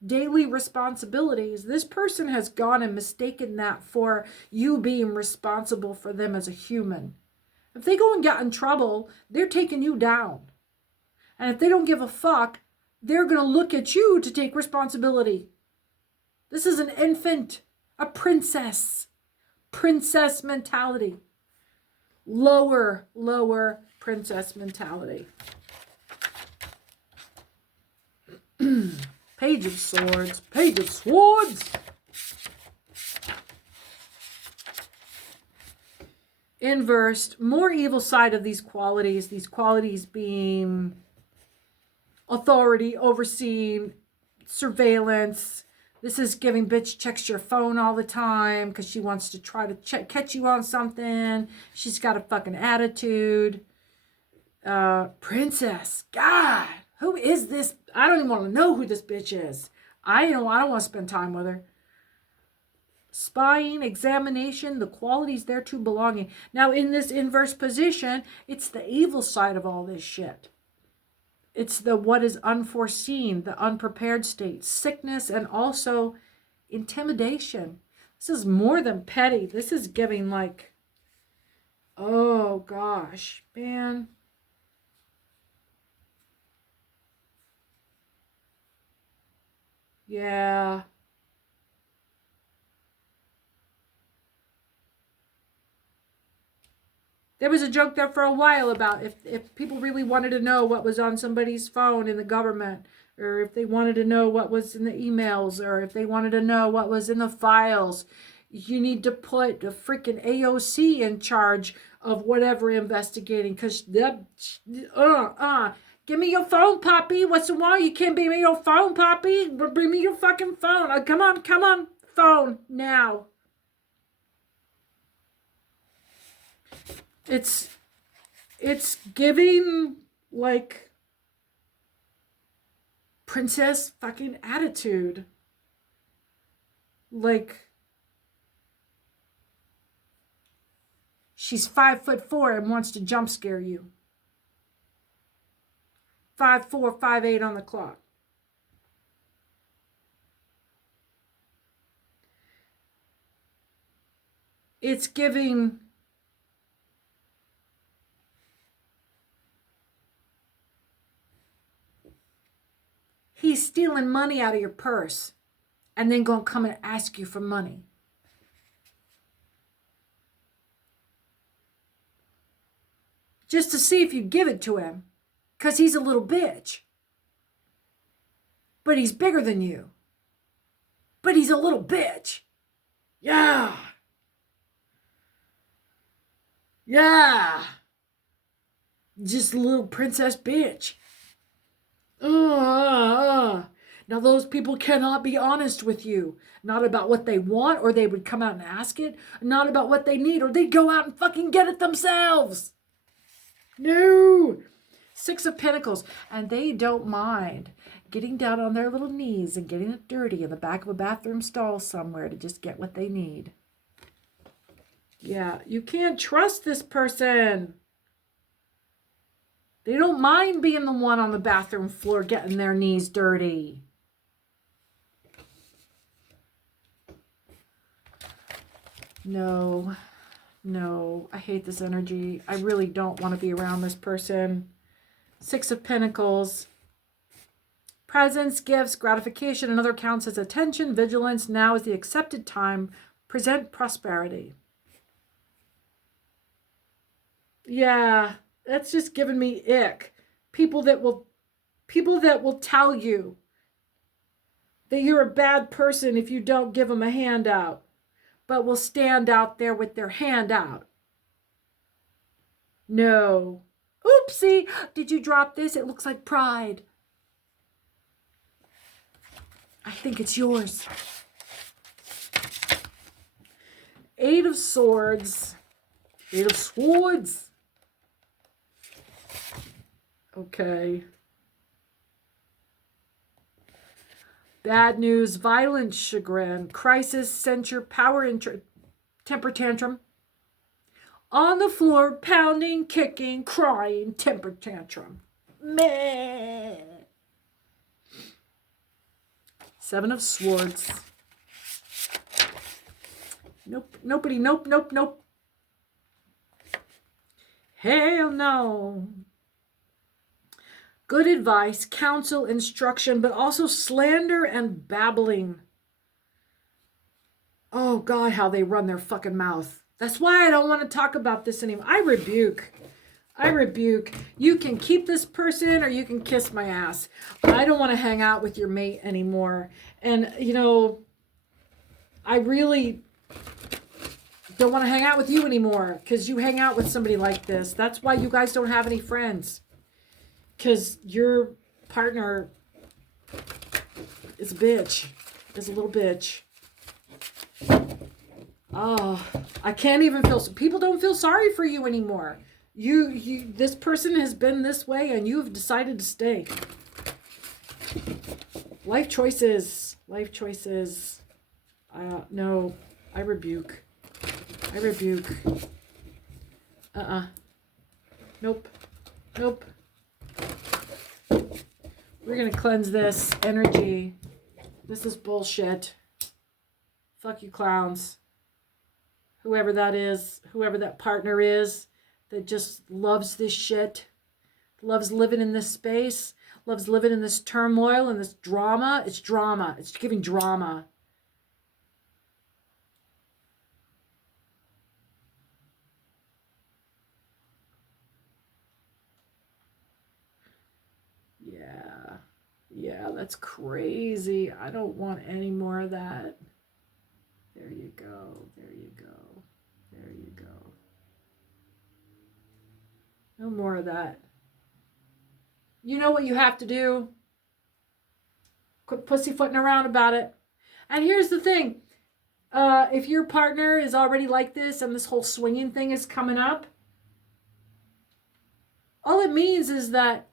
daily responsibilities. This person has gone and mistaken that for you being responsible for them as a human. If they go and get in trouble, they're taking you down. And if they don't give a fuck, they're going to look at you to take responsibility. This is an infant, a princess. Princess mentality. Lower princess mentality. Page of Swords. Page of Swords. Inversed. More evil side of these qualities. These qualities being authority, overseeing, surveillance. This is giving bitch checks your phone all the time because she wants to try to catch you on something. She's got a fucking attitude. Princess. God. Who is this? I don't even want to know who this bitch is. I don't want to spend time with her. Spying, examination, the qualities thereto belonging. Now, in this inverse position, it's the evil side of all this shit. It's the what is unforeseen, the unprepared state, sickness, and also intimidation. This is more than petty. This is giving like, oh gosh, man. Yeah. There was a joke there for a while about if people really wanted to know what was on somebody's phone in the government, or if they wanted to know what was in the emails, or if they wanted to know what was in the files, you need to put the freaking AOC in charge of whatever investigating, because give me your phone, Poppy. What's the wrong? You can't bring me your phone, Poppy. Bring me your fucking phone. Come on. Phone now. It's giving like princess fucking attitude. Like She's 5'4" and wants to jump scare you. 5'4", 5'8" on the clock. It's giving he's stealing money out of your purse and then gonna come and ask you for money. Just to see if you give it to him, because he's a little bitch. But he's bigger than you. But he's a little bitch. Yeah. Yeah. Just a little princess bitch. Now those people cannot be honest with you. Not about what they want, or they would come out and ask it. Not about what they need, or they'd go out and fucking get it themselves. No. 6 of Pentacles. And they don't mind getting down on their little knees and getting it dirty in the back of a bathroom stall somewhere to just get what they need. Yeah, you can't trust this person. They don't mind being the one on the bathroom floor getting their knees dirty. No, I hate this energy. I really don't want to be around this person. 6 of Pentacles. Presents, gifts, gratification, another counts as attention, vigilance. Now is the accepted time. Present prosperity. Yeah, that's just giving me ick. People that will tell you that you're a bad person if you don't give them a handout, but will stand out there with their hand out. No. Oopsie, did you drop this? It looks like pride. I think it's yours. 8 of Swords. 8 of Swords. Okay. Bad news, violence, chagrin, crisis, censure, power, temper tantrum. On the floor, pounding, kicking, crying, temper tantrum. Meh. 7 of Swords. Nope, nobody, nope. Hell no. Good advice, counsel, instruction, but also slander and babbling. Oh God, how they run their fucking mouth. That's why I don't want to talk about this anymore. I rebuke. You can keep this person or you can kiss my ass. I don't want to hang out with your mate anymore. And, you know, I really don't want to hang out with you anymore because you hang out with somebody like this. That's why you guys don't have any friends. Because your partner is a bitch. Is a little bitch. Oh, I can't even feel... People don't feel sorry for you anymore. This person has been this way and you have decided to stay. Life choices. No, I rebuke. Nope. We're going to cleanse this energy. This is bullshit. Fuck you clowns. Whoever that is, whoever that partner is that just loves this shit, loves living in this space, loves living in this turmoil and this drama. It's drama. It's giving drama. Yeah, that's crazy. I don't want any more of that. There you go. No more of that. You know what you have to do? Quit pussyfooting around about it. And here's the thing. If your partner is already like this and this whole swinging thing is coming up, all it means is that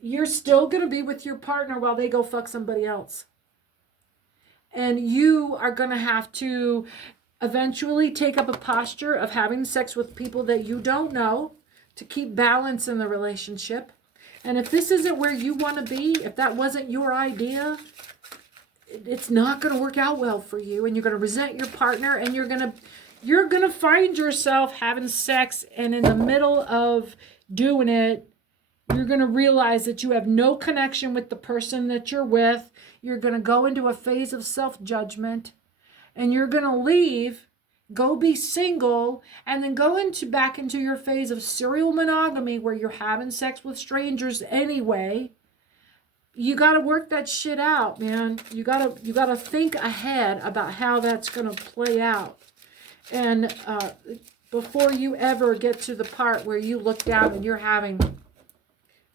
you're still going to be with your partner while they go fuck somebody else. And you are going to have to eventually take up a posture of having sex with people that you don't know to keep balance in the relationship. And if this isn't where you want to be, if that wasn't your idea, it's not going to work out well for you, and you're going to resent your partner, and you're going to find yourself having sex, and in the middle of doing it, you're going to realize that you have no connection with the person that you're with. You're going to go into a phase of self-judgment, and you're going to leave, go be single, and then go back into your phase of serial monogamy where you're having sex with strangers anyway. You got to work that shit out, man. You got to think ahead about how that's going to play out. And before you ever get to the part where you look down and you're having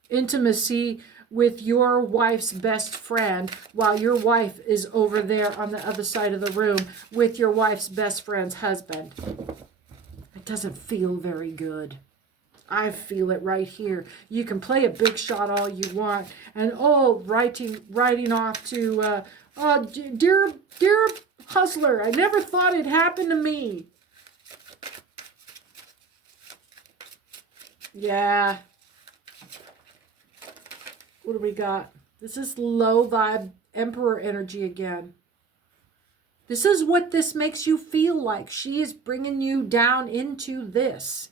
intimacy with your wife's best friend while your wife is over there on the other side of the room with your wife's best friend's husband. It doesn't feel very good. I feel it right here. You can play a big shot all you want, and writing off to, dear hustler, I never thought it happened to me. Yeah. What do we got? This is low vibe Emperor energy again. This is what this makes you feel like. She is bringing you down into this.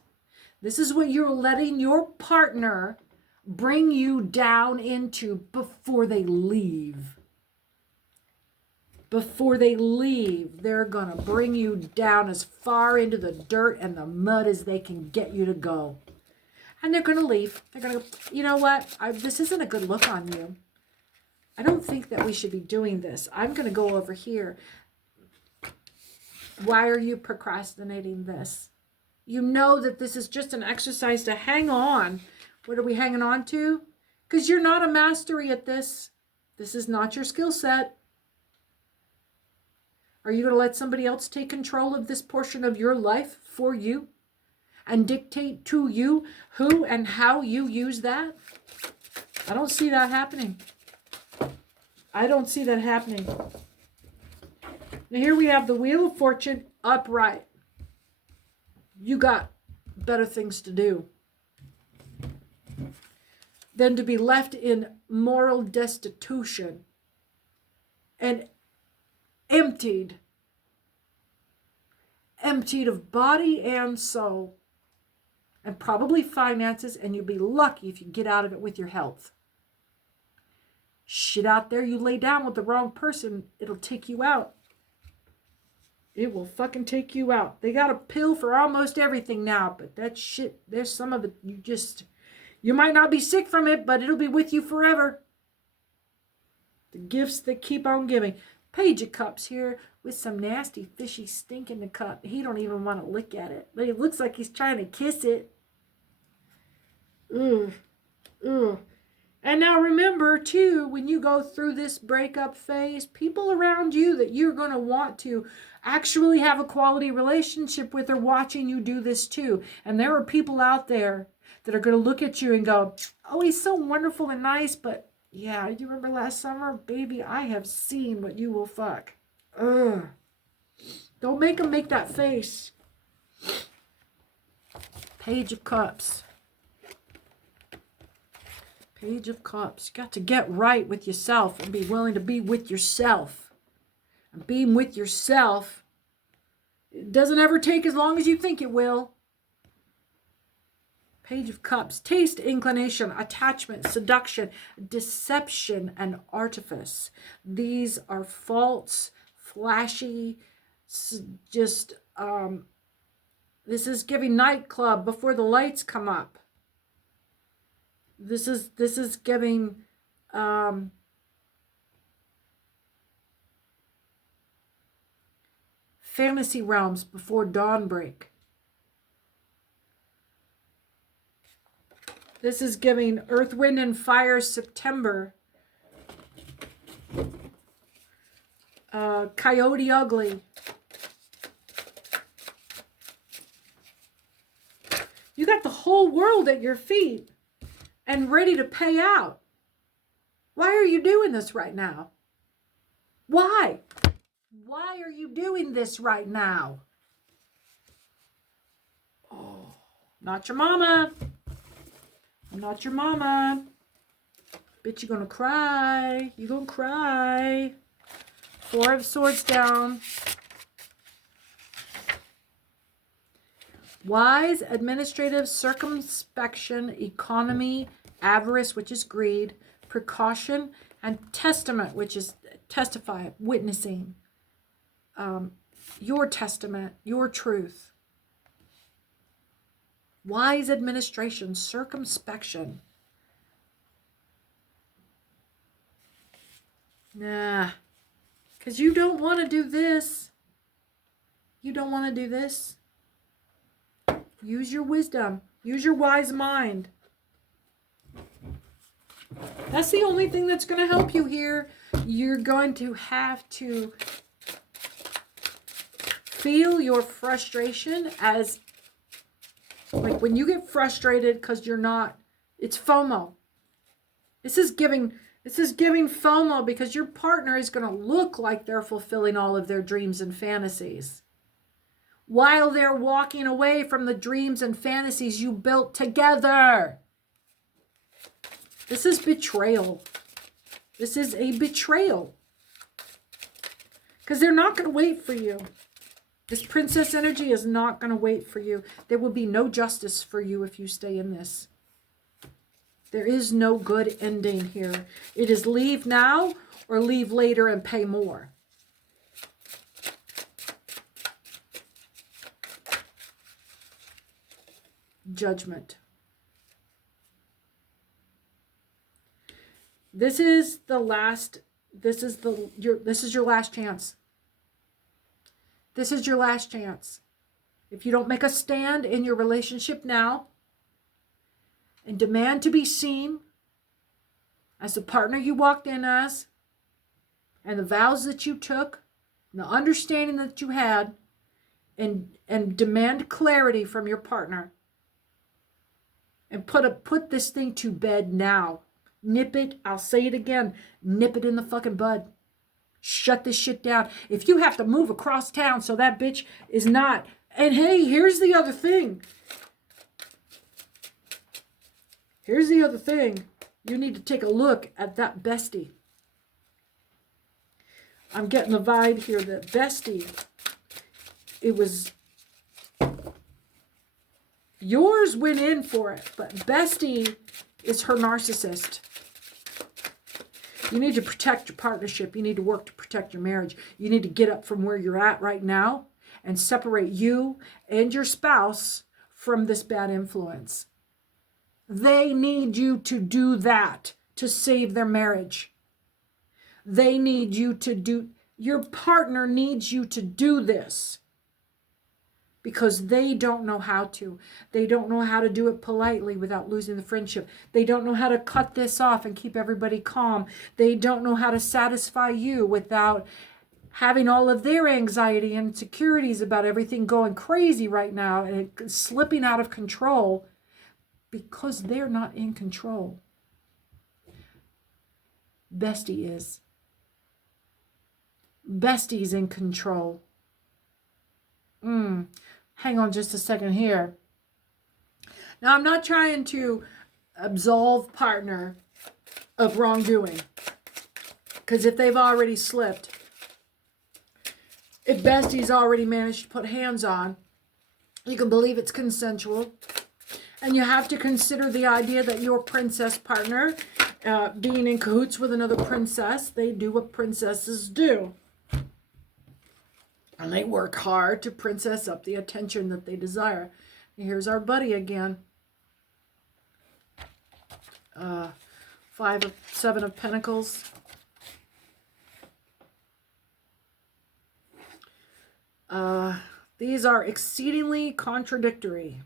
This is what you're letting your partner bring you down into before they leave. Before they leave, they're going to bring you down as far into the dirt and the mud as they can get you to go. And they're going to leave. They're going to, you know what? This isn't a good look on you. I don't think that we should be doing this. I'm going to go over here. Why are you procrastinating this? You know that this is just an exercise to hang on. What are we hanging on to? Because you're not a mastery at this. This is not your skill set. Are you going to let somebody else take control of this portion of your life for you and dictate to you who and how you use that? I don't see that happening. I don't see that happening. Now here we have the Wheel of Fortune upright. You got better things to do than to be left in moral destitution and emptied of body and soul, and probably finances, and you'll be lucky if you get out of it with your health. Shit out there, you lay down with the wrong person, it'll take you out. It will fucking take you out. They got a pill for almost everything now, but that shit, there's some of it, you might not be sick from it, but it'll be with you forever. The gifts that keep on giving. Page of Cups here with some nasty, fishy stink in the cup. He don't even want to look at it, but it looks like he's trying to kiss it. Ugh. Ugh. And now remember, too, when you go through this breakup phase, people around you that you're going to want to actually have a quality relationship with are watching you do this, too. And there are people out there that are going to look at you and go, oh, he's so wonderful and nice, but yeah, you remember last summer? Baby, I have seen what you will fuck. Ugh. Don't make him make that face. Page of Cups. Page of Cups. You got to get right with yourself and be willing to be with yourself. And being with yourself, it doesn't ever take as long as you think it will. Page of Cups. Taste, inclination, attachment, seduction, deception, and artifice. These are false, flashy, just, this is giving nightclub before the lights come up. This is giving fantasy realms before dawnbreak. This is giving Earth, Wind, and Fire September. Coyote Ugly. You got the whole world at your feet and ready to pay out. Why are you doing this right now? Why? Why are you doing this right now? Oh, not your mama. I'm not your mama. Bitch, you're gonna cry. You're gonna cry. Four of Swords down. Wise, administrative, circumspection, economy, avarice, which is greed, precaution, and testament, which is testify, witnessing. Your testament, your truth. Wise administration, circumspection. Nah, because you don't want to do this. You don't want to do this. Use your wisdom. Use your wise mind. That's the only thing that's going to help you here. You're going to have to feel your frustration as, like, when you get frustrated because you're not, it's FOMO. This is giving FOMO because your partner is going to look like they're fulfilling all of their dreams and fantasies, while they're walking away from the dreams and fantasies you built together. This is betrayal. This is a betrayal. Because they're not going to wait for you. This princess energy is not going to wait for you. There will be no justice for you if you stay in this. There is no good ending here. It is leave now or leave later and pay more. Judgment. This is the last, this is your last chance. This is your last chance. If you don't make a stand in your relationship now and demand to be seen as the partner you walked in as, and the vows that you took, and the understanding that you had, and demand clarity from your partner, and put this thing to bed now. Nip it. I'll say it again. Nip it in the fucking bud. Shut this shit down. If you have to move across town so that bitch is not. And hey, here's the other thing. Here's the other thing. You need to take a look at that bestie. I'm getting the vibe here that bestie, it was, yours went in for it, but bestie is her narcissist. You need to protect your partnership. You need to work to protect your marriage. You need to get up from where you're at right now and separate you and your spouse from this bad influence. They need you to do that to save their marriage. They need you to do, your partner needs you to do this. Because they don't know how to. They don't know how to do it politely without losing the friendship. They don't know how to cut this off and keep everybody calm. They don't know how to satisfy you without having all of their anxiety and insecurities about everything going crazy right now and slipping out of control because they're not in control. Bestie is. Bestie's in control. Hang on just a second here. Now, I'm not trying to absolve partner of wrongdoing. Because if they've already slipped, if bestie's already managed to put hands on, you can believe it's consensual. And you have to consider the idea that your princess partner, being in cahoots with another princess, they do what princesses do. And they work hard to princess up the attention that they desire. And here's our buddy again. Seven of Pentacles. These are exceedingly contradictory.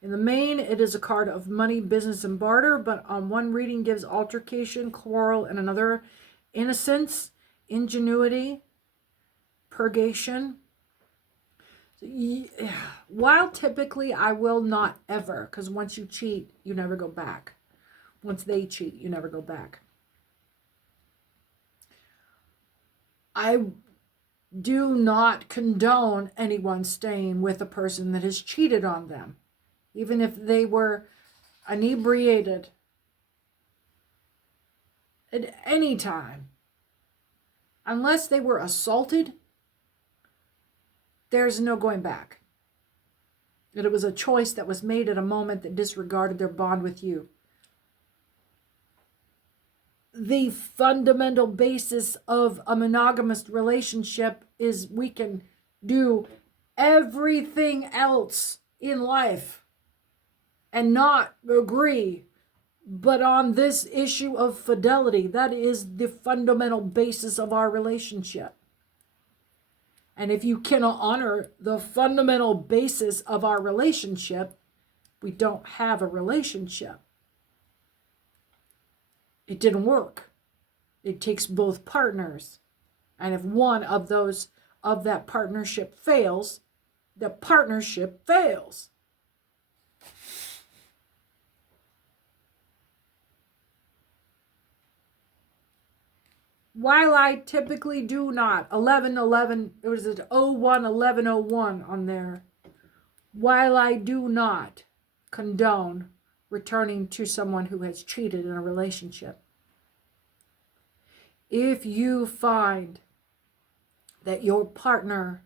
In the main, it is a card of money, business, and barter, but on one reading gives altercation, quarrel, and another innocence, ingenuity, purgation. While typically I will not ever, because once you cheat, you never go back. Once they cheat, you never go back. do not condone anyone staying with a person that has cheated on them, even if they were inebriated at any time. Unless they were assaulted, there's no going back. That it was a choice that was made at a moment that disregarded their bond with you. The fundamental basis of a monogamous relationship is we can do everything else in life and not agree. But on this issue of fidelity, that is the fundamental basis of our relationship. And if you cannot honor the fundamental basis of our relationship, we don't have a relationship. It didn't work. It takes both partners. And if one of that partnership fails, the partnership fails. While I typically do not, 1111, it was at 1101 on there. While I do not condone returning to someone who has cheated in a relationship, if you find that your partner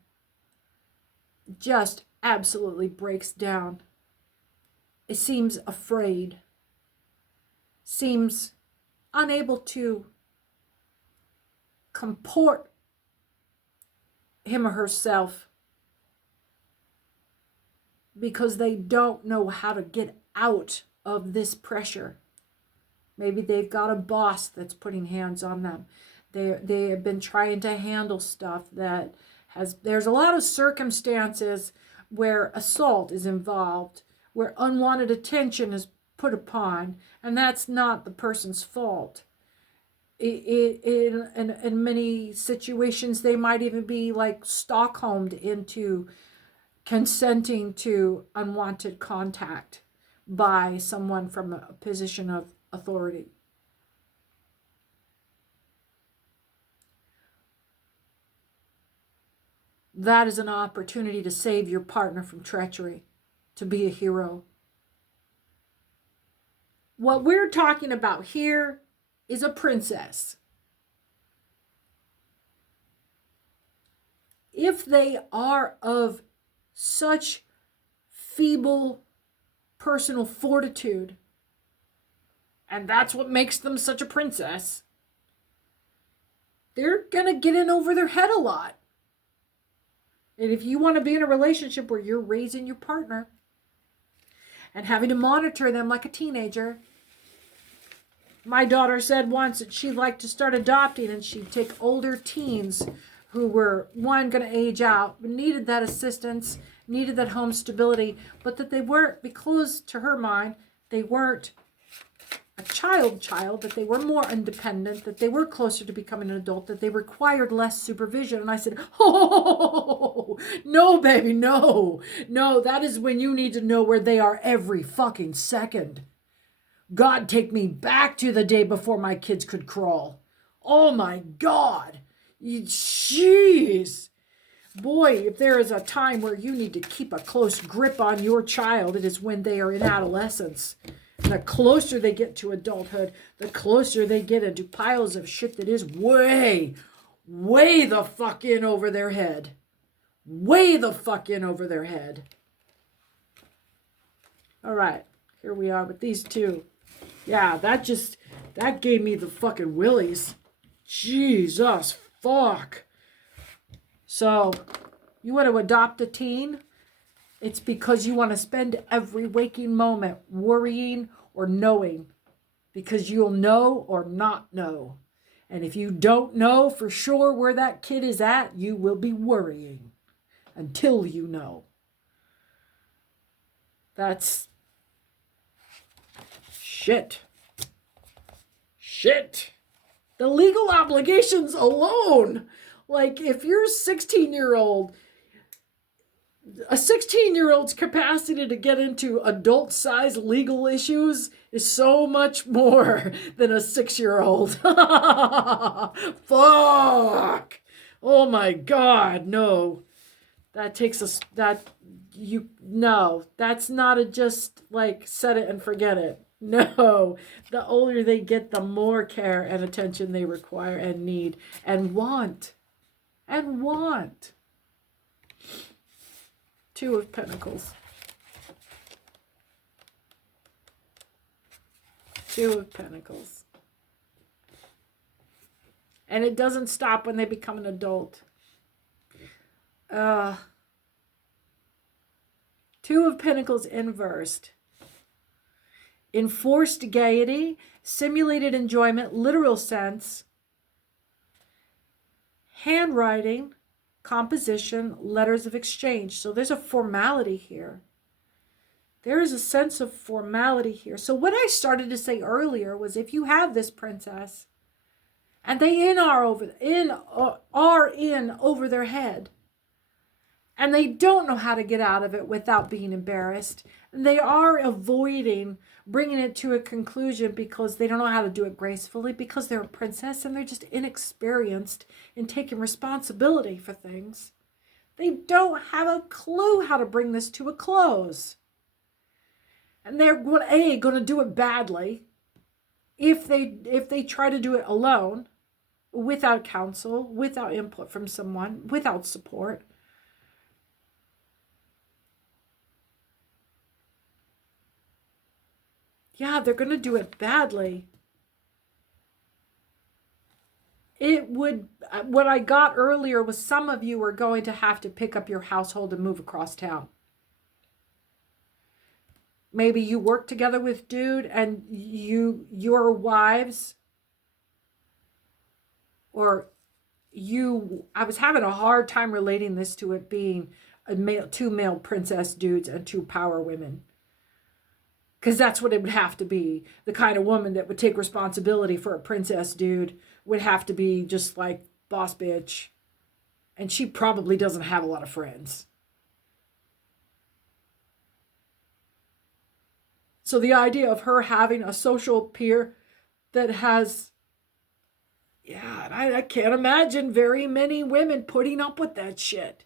just absolutely breaks down, it seems afraid, seems unable to comport him or herself because they don't know how to get out of this pressure. Maybe they've got a boss that's putting hands on them. They have been trying to handle stuff that there's a lot of circumstances where assault is involved, where unwanted attention is put upon, and that's not the person's fault. In many situations, they might even be like Stockholmed into consenting to unwanted contact by someone from a position of authority. That is an opportunity to save your partner from treachery, to be a hero. What we're talking about here is a princess. If they are of such feeble personal fortitude, and that's what makes them such a princess, they're gonna get in over their head a lot. And if you want to be in a relationship where you're raising your partner and having to monitor them like a teenager, my daughter said once that she'd like to start adopting, and she'd take older teens who were, one, going to age out, but needed that assistance, needed that home stability, but that they weren't, because to her mind, they weren't a child, that they were more independent, that they were closer to becoming an adult, that they required less supervision. And I said, oh, no, baby, no, that is when you need to know where they are every fucking second. God, take me back to the day before my kids could crawl. Oh my God. Jeez. Boy, if there is a time where you need to keep a close grip on your child, it is when they are in adolescence. And the closer they get to adulthood, the closer they get into piles of shit that is way the fuck in over their head. Way the fuck in over their head. All right, here we are with these two. Yeah, that gave me the fucking willies. Jesus, fuck. So, you want to adopt a teen? It's because you want to spend every waking moment worrying or knowing. Because you'll know or not know. And if you don't know for sure where that kid is at, you will be worrying until you know. That's shit. The legal obligations alone. Like, if you're a 16-year-old, a 16-year-old's capacity to get into adult-sized legal issues is so much more than a 6-year-old. Fuck. Oh my God, no. That takes us, no, that's not a just like set it and forget it. No, the older they get, the more care and attention they require and need and want. And want. Two of Pentacles. Two of Pentacles. And it doesn't stop when they become an adult. Two of Pentacles inversed. Enforced gaiety, simulated enjoyment, literal sense, handwriting, composition, letters of exchange. So there's a formality here. There is a sense of formality here. So what I started to say earlier was if you have this princess and they are in over their head and they don't know how to get out of it without being embarrassed, and they are avoiding bringing it to a conclusion because they don't know how to do it gracefully, because they're a princess and they're just inexperienced in taking responsibility for things. They don't have a clue how to bring this to a close. And they're going to do it badly if they try to do it alone, without counsel, without input from someone, without support. Yeah, they're going to do it badly. What I got earlier was some of you are going to have to pick up your household and move across town. Maybe you work together with dude and your wives, or I was having a hard time relating this to it being two male princess dudes and two power women. Because that's what it would have to be. The kind of woman that would take responsibility for a princess dude would have to be just like boss bitch. And she probably doesn't have a lot of friends. So the idea of her having a social peer that has, I can't imagine very many women putting up with that shit.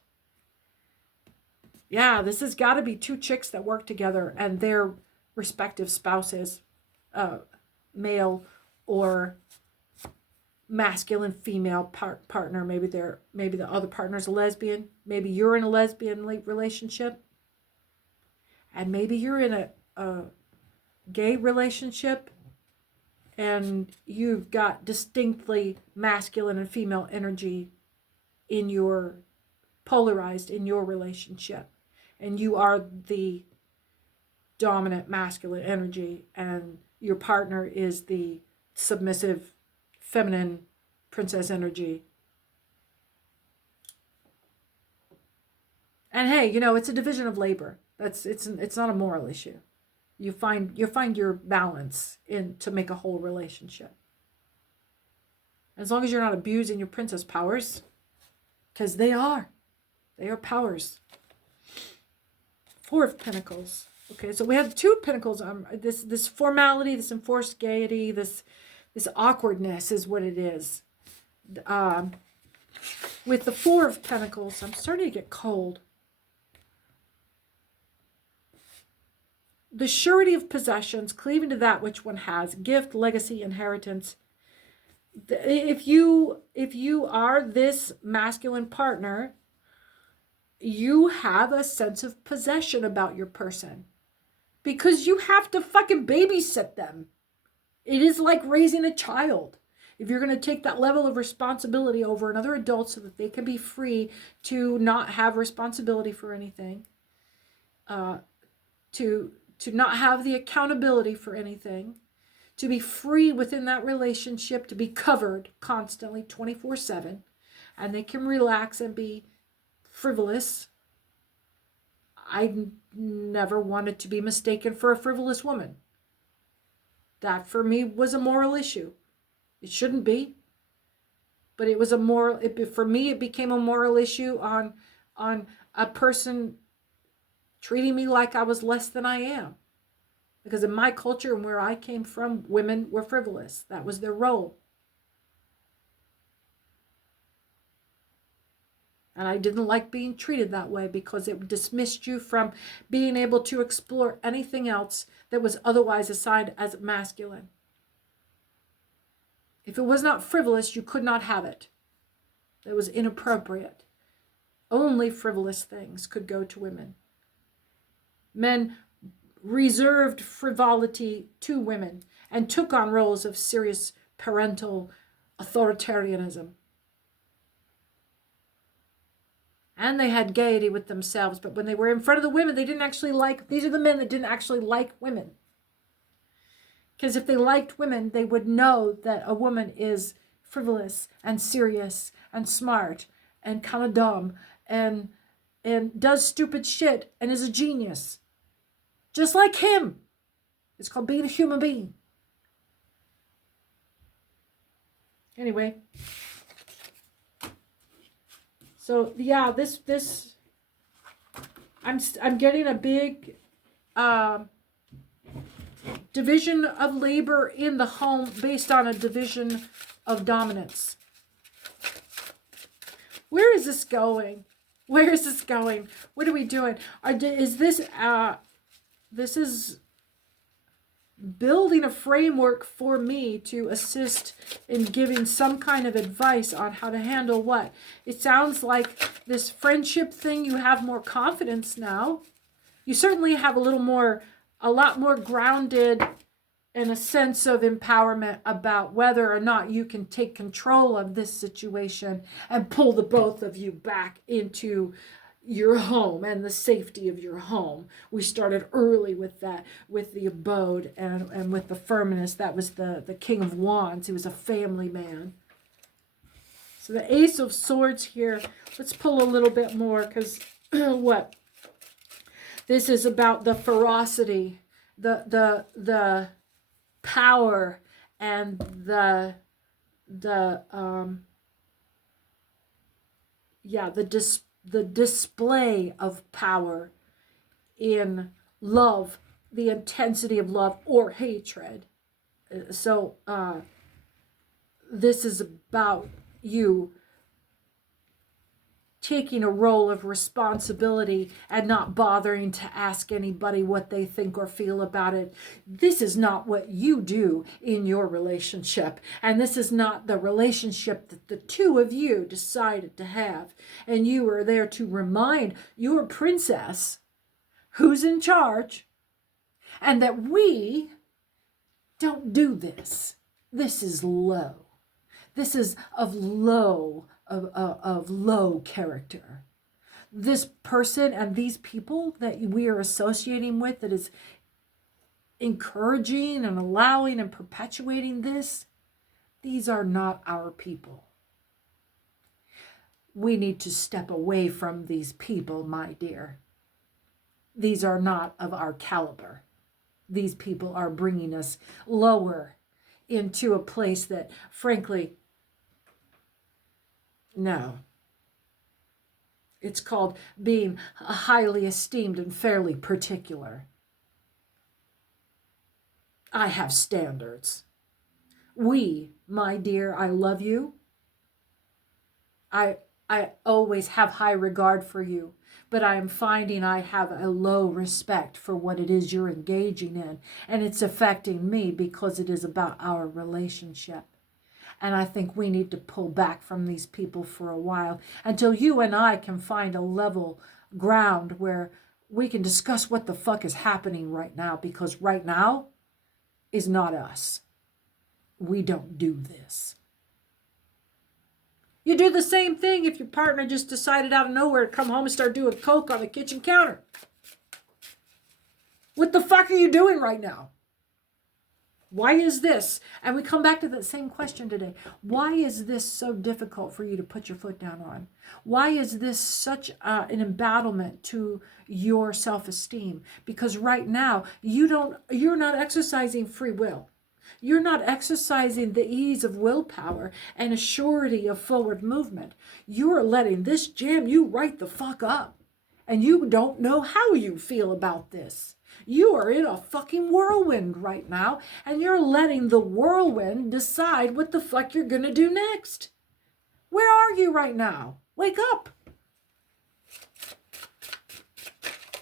Yeah, this has got to be two chicks that work together and their respective spouses, male or masculine female partner. Maybe the other partner's a lesbian. Maybe you're in a lesbian relationship, and maybe you're in a gay relationship, and you've got distinctly masculine and female energy polarized in your relationship, and you are the dominant masculine energy and your partner is the submissive feminine princess energy. And hey, it's a division of labor. It's not a moral issue. You find your balance to make a whole relationship. As long as you're not abusing your princess powers, because they are powers. Four of Pentacles. Okay, so we have two Pentacles. This formality, this enforced gaiety, this awkwardness is what it is. With the Four of Pentacles, I'm starting to get cold. The surety of possessions, cleaving to that which one has, gift, legacy, inheritance. If you are this masculine partner, you have a sense of possession about your person. Because you have to fucking babysit them. It is like raising a child. If you're going to take that level of responsibility over another adult so that they can be free to not have responsibility for anything, to not have the accountability for anything, to be free within that relationship, to be covered constantly 24/7, and they can relax and be frivolous. I never wanted to be mistaken for a frivolous woman. That for me was a moral issue. It shouldn't be, but it was a moral. For me, it became a moral issue on a person treating me like I was less than I am. Because in my culture and where I came from, women were frivolous. That was their role. And I didn't like being treated that way because it dismissed you from being able to explore anything else that was otherwise assigned as masculine. If it was not frivolous, you could not have it. It was inappropriate. Only frivolous things could go to women. Men reserved frivolity to women and took on roles of serious parental authoritarianism. And they had gaiety with themselves, but when they were in front of the women, they didn't actually like, these are the men that didn't actually like women. Because if they liked women, they would know that a woman is frivolous and serious and smart and kind of dumb and does stupid shit and is a genius. Just like him. It's called being a human being. Anyway. So yeah, this I'm getting a big division of labor in the home based on a division of dominance. Where is this going? Where is this going? What are we doing? Is this this is building a framework for me to assist in giving some kind of advice on how to handle what? It sounds like this friendship thing, you have more confidence now. You certainly have a lot more grounded in a sense of empowerment about whether or not you can take control of this situation and pull the both of you back into your home and the safety of your home. We started early with that, with the abode and with the firmness. That was the King of Wands. He was a family man. So the Ace of Swords here, let's pull a little bit more because what? This is about the ferocity, the power and the display of power in love, the intensity of love or hatred. So this is about you taking a role of responsibility and not bothering to ask anybody what they think or feel about it. This is not what you do in your relationship. And this is not the relationship that the two of you decided to have. And you are there to remind your princess who's in charge and that we don't do this. This is low. This is of low character. This person and these people that we are associating with that is encouraging and allowing and perpetuating this, these are not our people. We need to step away from these people, my dear. These are not of our caliber. These people are bringing us lower into a place that, frankly, no. It's called being highly esteemed and fairly particular. I have standards. My dear, I love you. I always have high regard for you, but I am finding I have a low respect for what it is you're engaging in, and it's affecting me because it is about our relationship. And I think we need to pull back from these people for a while until you and I can find a level ground where we can discuss what the fuck is happening right now, because right now is not us. We don't do this. You do the same thing if your partner just decided out of nowhere to come home and start doing coke on the kitchen counter. What the fuck are you doing right now? Why is this? And we come back to that same question today. Why is this so difficult for you to put your foot down on? Why is this such an embattlement to your self-esteem? Because right now you're not exercising free will. You're not exercising the ease of willpower and a surety of forward movement. You're letting this jam you right the fuck up. And you don't know how you feel about this. You are in a fucking whirlwind right now, and you're letting the whirlwind decide what the fuck you're gonna do next. Where are you right now? Wake up.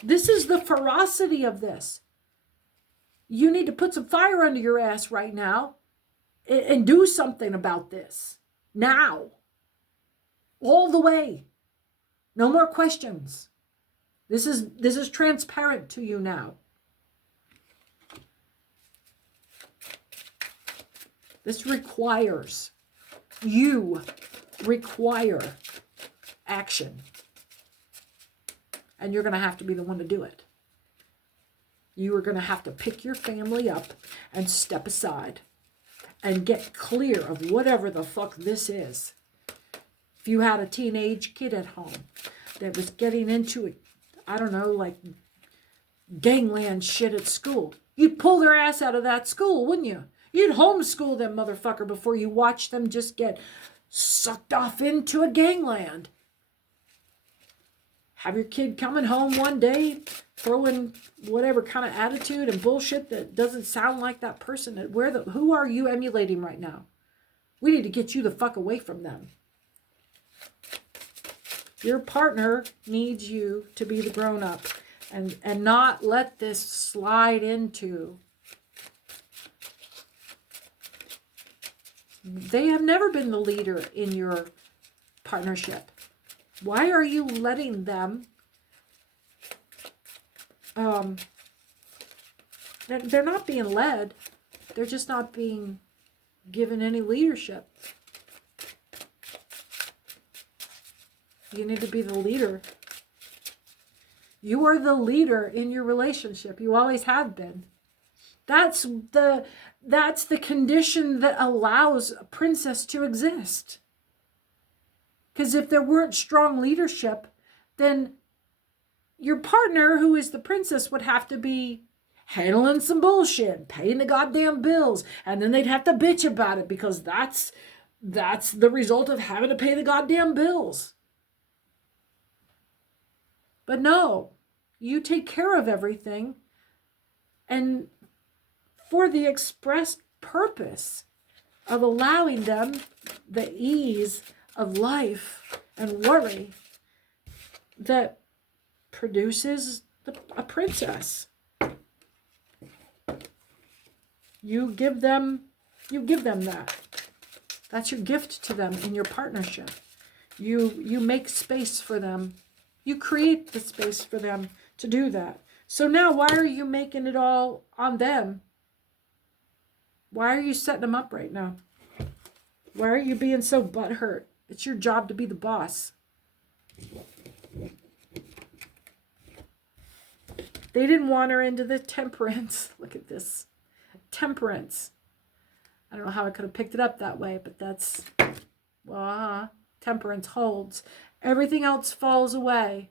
This is the ferocity of this. You need to put some fire under your ass right now and do something about this. Now. All the way. No more questions. This is transparent to you now. This requires, you require action. And you're going to have to be the one to do it. You are going to have to pick your family up and step aside and get clear of whatever the fuck this is. If you had a teenage kid at home that was getting into it, I don't know, like gangland shit at school, you'd pull their ass out of that school, wouldn't you? You'd homeschool them motherfucker before you watch them just get sucked off into a gangland. Have your kid coming home one day throwing whatever kind of attitude and bullshit that doesn't sound like that person. Who are you emulating right now? We need to get you the fuck away from them. Your partner needs you to be the grown-up and not let this slide into. They have never been the leader in your partnership. Why are you letting them? They're not being led. They're just not being given any leadership. You need to be the leader. You are the leader in your relationship. You always have been. That's the condition that allows a princess to exist. Because if there weren't strong leadership, then your partner, who is the princess, would have to be handling some bullshit, paying the goddamn bills, and then they'd have to bitch about it because that's the result of having to pay the goddamn bills. But no, you take care of everything, and for the express purpose of allowing them the ease of life and worry that produces a princess. You give them that. That's your gift to them in your partnership. You make space for them. You create the space for them to do that. So now why are you making it all on them? Why are you setting them up right now? Why are you being so butthurt? It's your job to be the boss. They didn't want her into the temperance. Look at this. Temperance. I don't know how I could have picked it up that way, but that's, well, temperance holds. Everything else falls away.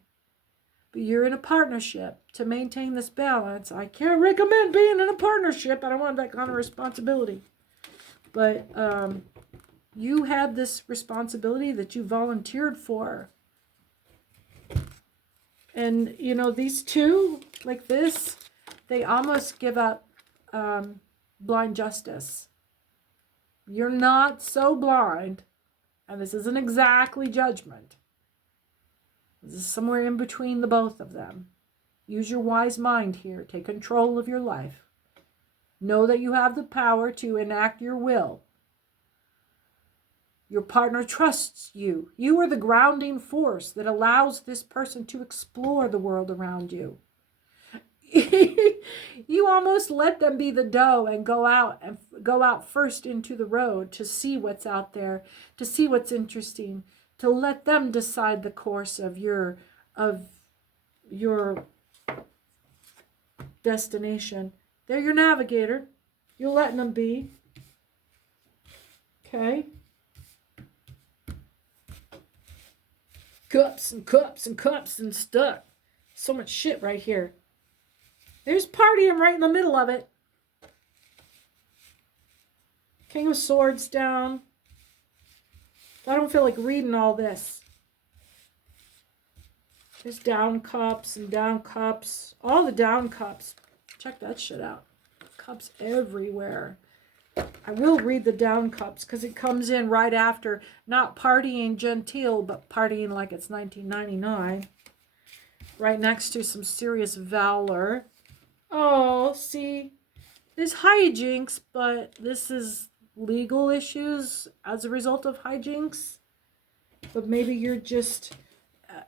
But you're in a partnership to maintain this balance. I can't recommend being in a partnership. I don't want that kind of responsibility. But you have this responsibility that you volunteered for. And, you know, these two, like this, they almost give up blind justice. You're not so blind, and this isn't exactly judgment. This is somewhere in between the both of them. Use your wise mind here. Take control of your life. Know that you have the power to enact your will. Your partner trusts you. You are the grounding force that allows this person to explore the world around you. You almost let them be the doe and go out first into the road to see what's out there, to see what's interesting, to let them decide the course of your destination. They're your navigator. You're letting them be. Okay. Cups and cups and cups and stuff. So much shit right here. There's partying right in the middle of it. King of Swords down. I don't feel like reading all this. There's down cups and down cups. All the down cups. Check that shit out. Cups everywhere. I will read the down cups because it comes in right after not partying genteel, but partying like it's 1999. right next to some serious valor. Oh, see, there's hijinks, but this is legal issues as a result of hijinks. But maybe you're just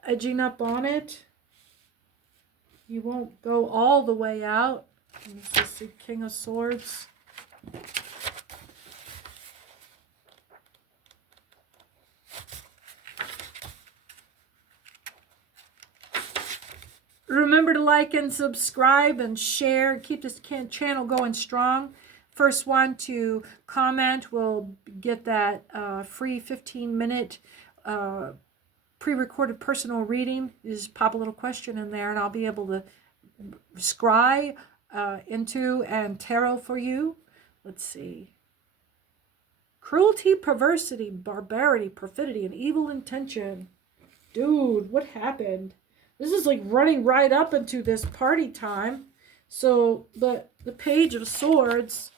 edging up on it. You won't go all the way out. And this is the King of Swords. Remember to like and subscribe and share. Keep this channel going strong. First one to comment will get that free 15-minute pre-recorded personal reading. You just pop a little question in there and I'll be able to scry into and tarot for you. Let's see. Cruelty, perversity, barbarity, perfidy, and evil intention. Dude, what happened? This is like running right up into this party time. So the Page of Swords.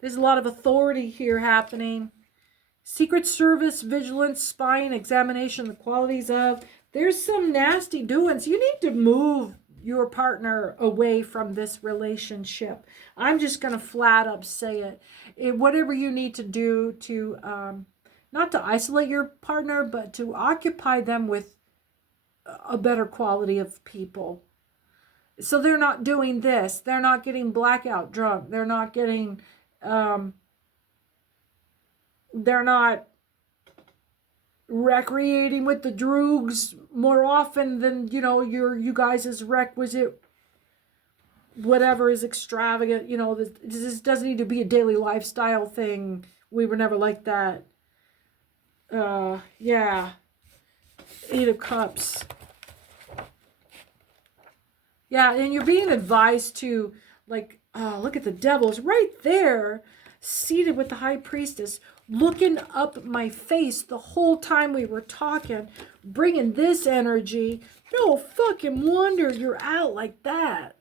There's a lot of authority here happening. Secret Service, vigilance, spying, examination, the qualities of. There's some nasty doings. You need to move your partner away from this relationship. I'm just going to flat up say it. Whatever you need to do to, not to isolate your partner, but to occupy them with a better quality of people. So they're not doing this. They're not getting blackout drunk. They're not getting, they're not recreating with the droogs more often than, you know, you guys' requisite whatever is extravagant. You know, this doesn't need to be a daily lifestyle thing. We were never like that. Yeah. 8 of Cups. Yeah, and you're being advised to, like, look at the Devils right there, seated with the High Priestess, looking up my face the whole time we were talking, bringing this energy. No fucking wonder you're out like that.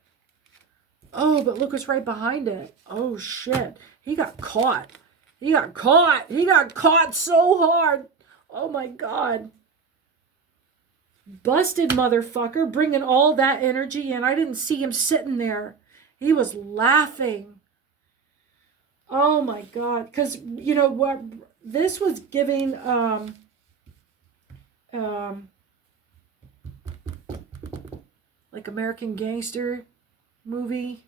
Oh, but look what's right behind it. Oh, shit. He got caught. He got caught. He got caught so hard. Oh, my God. Busted motherfucker, bringing all that energy in. I didn't see him sitting there. He was laughing. Oh my God. Because, you know what, this was giving, like American Gangster movie.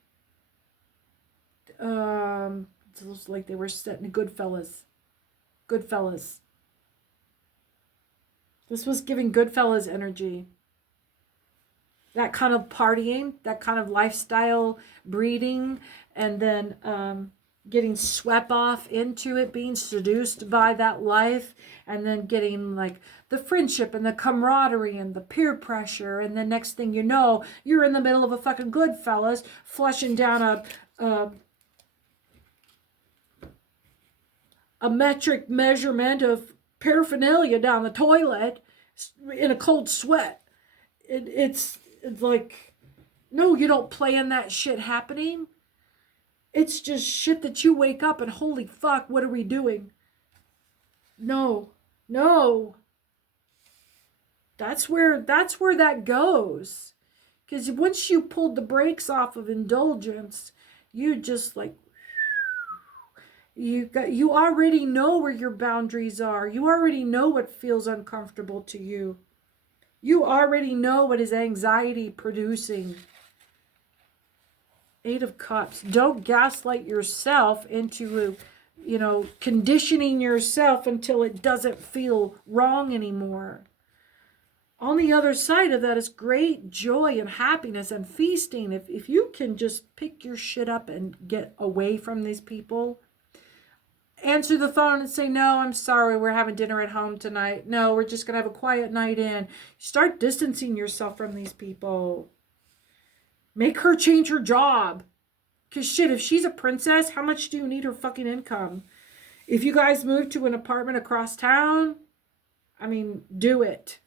It looks like they were set in Goodfellas. Goodfellas. This was giving Goodfellas energy. That kind of partying, that kind of lifestyle breeding, and then getting swept off into it, being seduced by that life, and then getting like the friendship and the camaraderie and the peer pressure, and the next thing you know, you're in the middle of a fucking Goodfellas, flushing down a metric measurement of paraphernalia down the toilet in a cold sweat. It's like, no, you don't plan that shit happening. It's just shit that you wake up and holy fuck, what are we doing? No. That's where that goes. Because once you pulled the brakes off of indulgence, you just like, you already know where your boundaries are. You already know what feels uncomfortable to you. You already know what is anxiety producing. 8 of Cups. Don't gaslight yourself into, you know, conditioning yourself until it doesn't feel wrong anymore. On the other side of that is great joy and happiness and feasting. If you can just pick your shit up and get away from these people, answer the phone and say, no, I'm sorry, we're having dinner at home tonight. No, we're just going to have a quiet night in. Start distancing yourself from these people. Make her change her job. Because shit, if she's a princess, how much do you need her fucking income? If you guys move to an apartment across town, I mean, do it.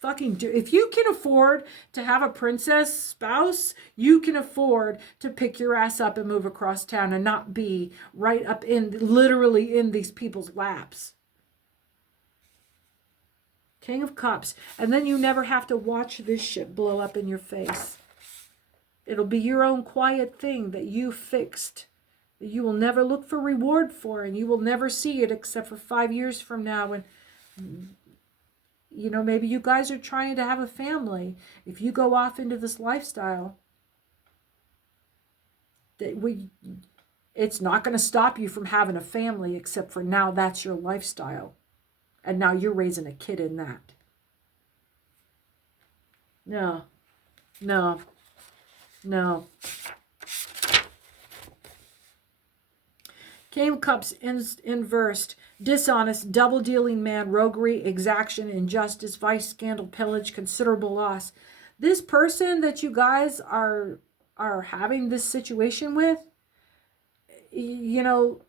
Fucking do. If you can afford to have a princess spouse, you can afford to pick your ass up and move across town and not be right up in, literally in these people's laps. King of Cups. And then you never have to watch this shit blow up in your face. It'll be your own quiet thing that you fixed, that you will never look for reward for, and you will never see it except for 5 years from now when, you know, maybe you guys are trying to have a family. If you go off into this lifestyle, it's not going to stop you from having a family, except for now that's your lifestyle. And now you're raising a kid in that. No. No. No. King of Cups inversed. Dishonest, double-dealing man, roguery, exaction, injustice, vice, scandal, pillage, considerable loss. This person that you guys are having this situation with, you know,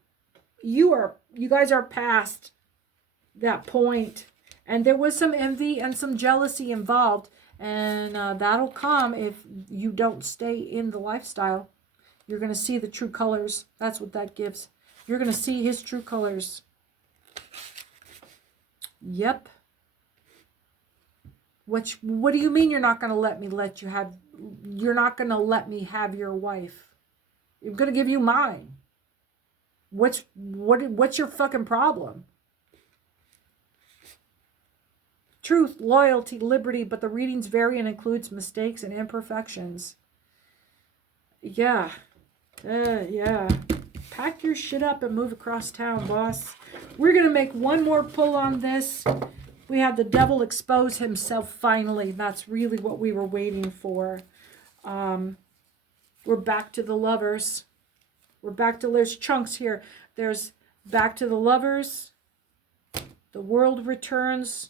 you guys are past that point. And there was some envy and some jealousy involved. And that'll come if you don't stay in the lifestyle. You're going to see the true colors. That's what that gives. You're going to see his true colors. Yep. What do you mean you're not going to you're not going to let me have your wife? I'm going to give you mine. What's your fucking problem? Truth, loyalty, liberty, but the readings vary and includes mistakes and imperfections. Yeah. Yeah. Pack your shit up and move across town, boss. We're going to make one more pull on this. We had the devil expose himself finally. That's really what we were waiting for. We're back to the Lovers. There's chunks here. There's back to the Lovers. The World returns.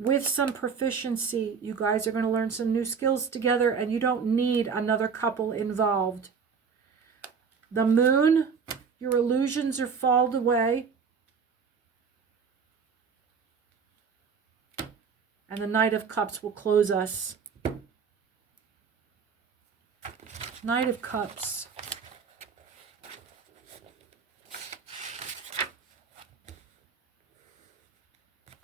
With some proficiency, you guys are going to learn some new skills together, and you don't need another couple involved. The Moon, your illusions are falled away. And the Knight of Cups will close us. Knight of Cups.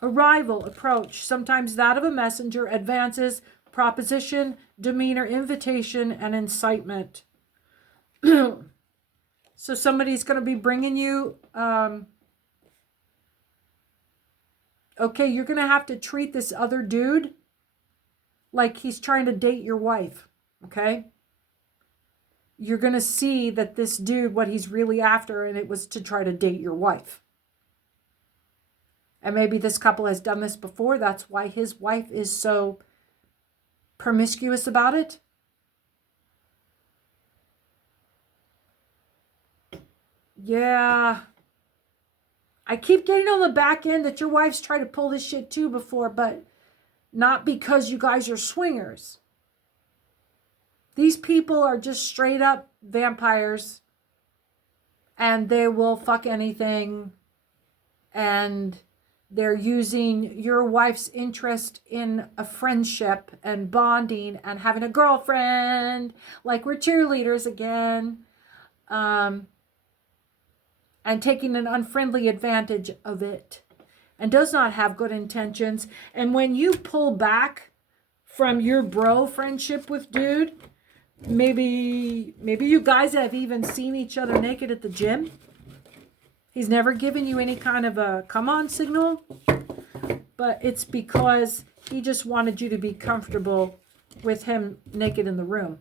Arrival, approach, sometimes that of a messenger, advances, proposition, demeanor, invitation, and incitement. So somebody's going to be bringing you, okay, you're going to have to treat this other dude like he's trying to date your wife, okay? You're going to see that this dude, what he's really after, and it was to try to date your wife. And maybe this couple has done this before. That's why his wife is so promiscuous about it. Yeah. I keep getting on the back end that your wife's tried to pull this shit too before, but not because you guys are swingers. These people are just straight up vampires. And they will fuck anything. And they're using your wife's interest in a friendship and bonding and having a girlfriend, like we're cheerleaders again, and taking an unfriendly advantage of it, and does not have good intentions. And when you pull back from your bro friendship with dude, maybe you guys have even seen each other naked at the gym. He's never given you any kind of a come on signal, but it's because he just wanted you to be comfortable with him naked in the room.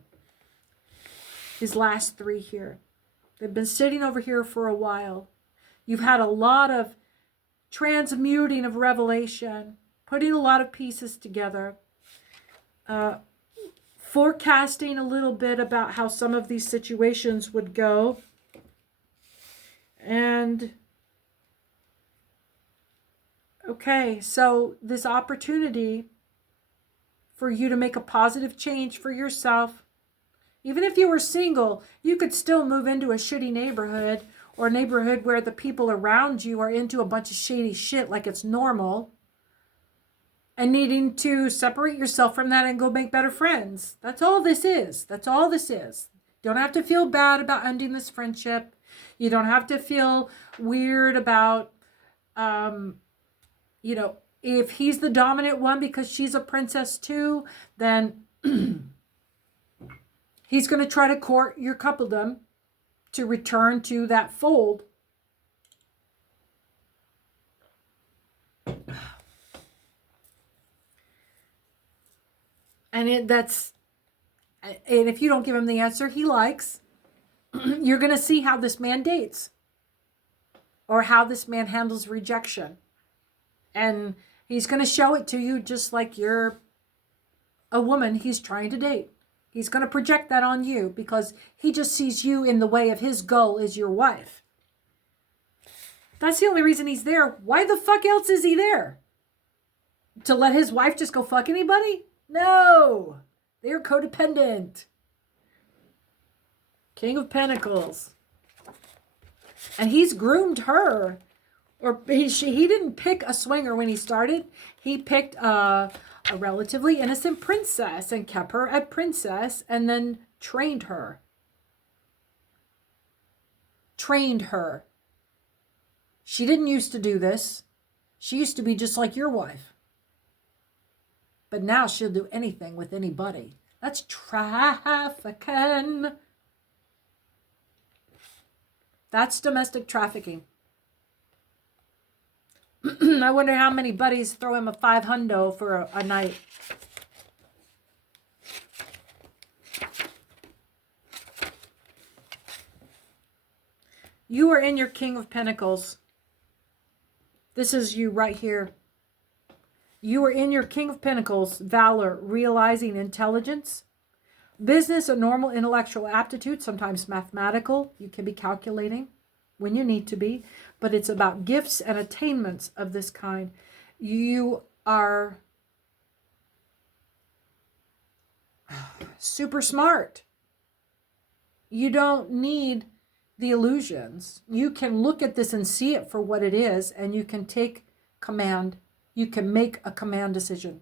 His last three here. They've been sitting over here for a while. You've had a lot of transmuting of revelation, putting a lot of pieces together, forecasting a little bit about how some of these situations would go. And okay, so this opportunity for you to make a positive change for yourself, even if you were single, you could still move into a shitty neighborhood, or a neighborhood where the people around you are into a bunch of shady shit like it's normal, and needing to separate yourself from that and go make better friends. That's all this is. That's all this is. You don't have to feel bad about ending this friendship. You don't have to feel weird about, If he's the dominant one because she's a princess too, then he's going to try to court your coupledom to return to that fold. And if you don't give him the answer he likes, you're going to see how this man dates or how this man handles rejection. And he's going to show it to you just like you're a woman he's trying to date. He's going to project that on you because he just sees you in the way of his goal is your wife. That's the only reason he's there. Why the fuck else is he there? To let his wife just go fuck anybody? No. They're codependent. King of Pentacles. And he's groomed her. Or he didn't pick a swinger when he started. He picked a relatively innocent princess and kept her a princess and then trained her. Trained her. She didn't used to do this. She used to be just like your wife. But now she'll do anything with anybody. That's trafficking. That's domestic trafficking. I wonder how many buddies throw him a $500 for a night. You are in your King of Pentacles. This is you right here. You are in your King of Pentacles, valor, realizing intelligence, business, a normal intellectual aptitude, sometimes mathematical. You can be calculating when you need to be, but it's about gifts and attainments of this kind. You are super smart. You don't need the illusions. You can look at this and see it for what it is, and you can take command. You can make a command decision.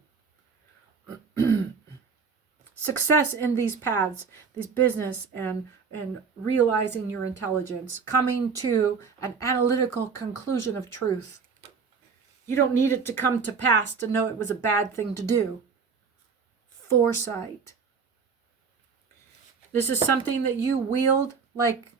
Success in these paths, these business and realizing your intelligence, coming to an analytical conclusion of truth. You don't need it to come to pass to know it was a bad thing to do. Foresight. This is something that you wield like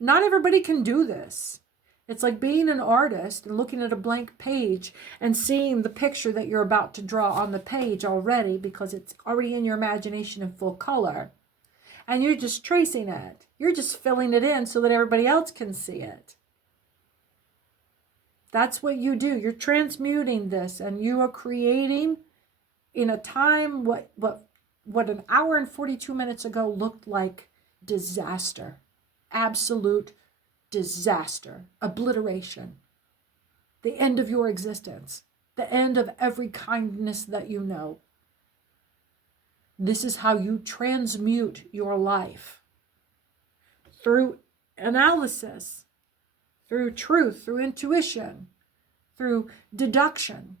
not everybody can do this. It's like being an artist and looking at a blank page and seeing the picture that you're about to draw on the page already because it's already in your imagination in full color. And you're just tracing it. You're just filling it in so that everybody else can see it. That's what you do. You're transmuting this and you are creating in a time what an hour and 42 minutes ago looked like disaster. Absolute disaster, obliteration, the end of your existence, the end of every kindness that you know. This is how you transmute your life. Through analysis, through truth, through intuition, through deduction.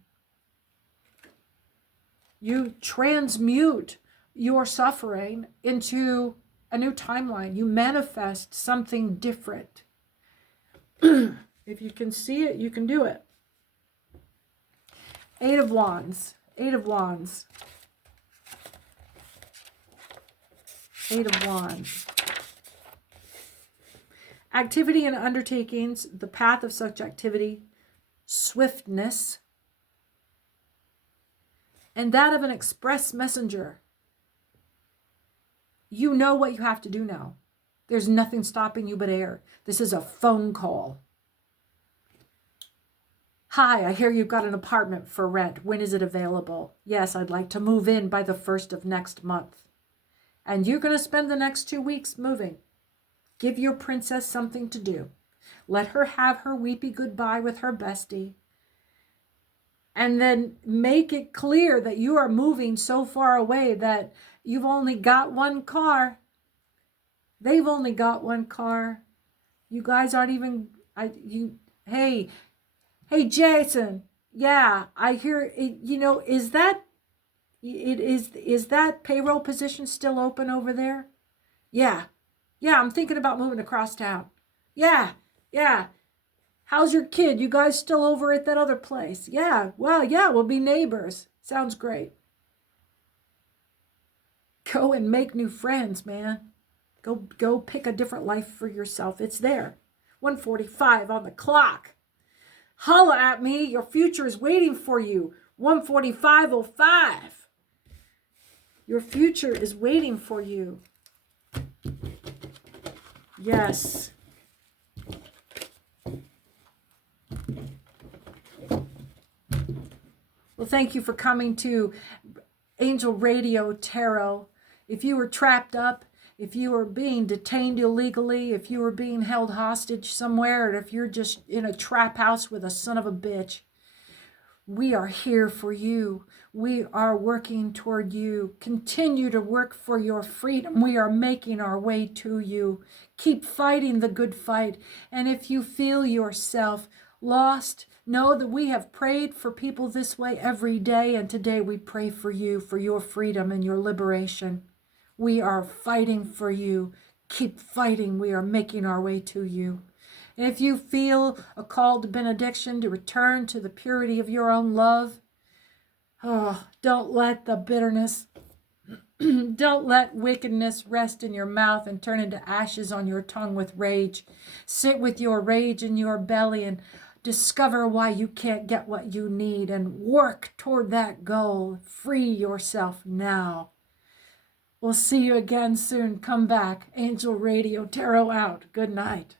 You transmute your suffering into a new timeline. You manifest something different. If you can see it, you can do it. Eight of Wands. Eight of Wands. Eight of Wands. Activity and undertakings, the path of such activity, swiftness, and that of an express messenger. You know what you have to do now. There's nothing stopping you but air. This is a phone call. Hi, I hear you've got an apartment for rent. When is it available? Yes, I'd like to move in by the 1st of next month. And you're going to spend the next 2 weeks moving. Give your princess something to do. Let her have her weepy goodbye with her bestie. And then make it clear that you are moving so far away that you've only got one car. They've only got one car. You guys aren't even, hey, Jason. Yeah, I hear, is that payroll position still open over there? Yeah, I'm thinking about moving across town. Yeah. How's your kid? You guys still over at that other place? Yeah, well, yeah, we'll be neighbors. Sounds great. Go and make new friends, man. Go pick a different life for yourself. It's there. 1:45 on the clock. Holla at me. Your future is waiting for you. 1:45:05. Your future is waiting for you. Yes. Well, thank you for coming to Angel Radio Tarot. If you were trapped up, if you were being detained illegally, if you were being held hostage somewhere, or if you're just in a trap house with a son of a bitch, we are here for you. We are working toward you. Continue to work for your freedom. We are making our way to you. Keep fighting the good fight. And if you feel yourself lost, know that we have prayed for people this way every day. And today we pray for you, for your freedom and your liberation. We are fighting for you. Keep fighting. We are making our way to you. And if you feel a call to benediction to return to the purity of your own love, don't let the bitterness, don't let wickedness rest in your mouth and turn into ashes on your tongue with rage. Sit with your rage in your belly and discover why you can't get what you need and work toward that goal. Free yourself now. We'll see you again soon. Come back. Angel Radio Tarot out. Good night.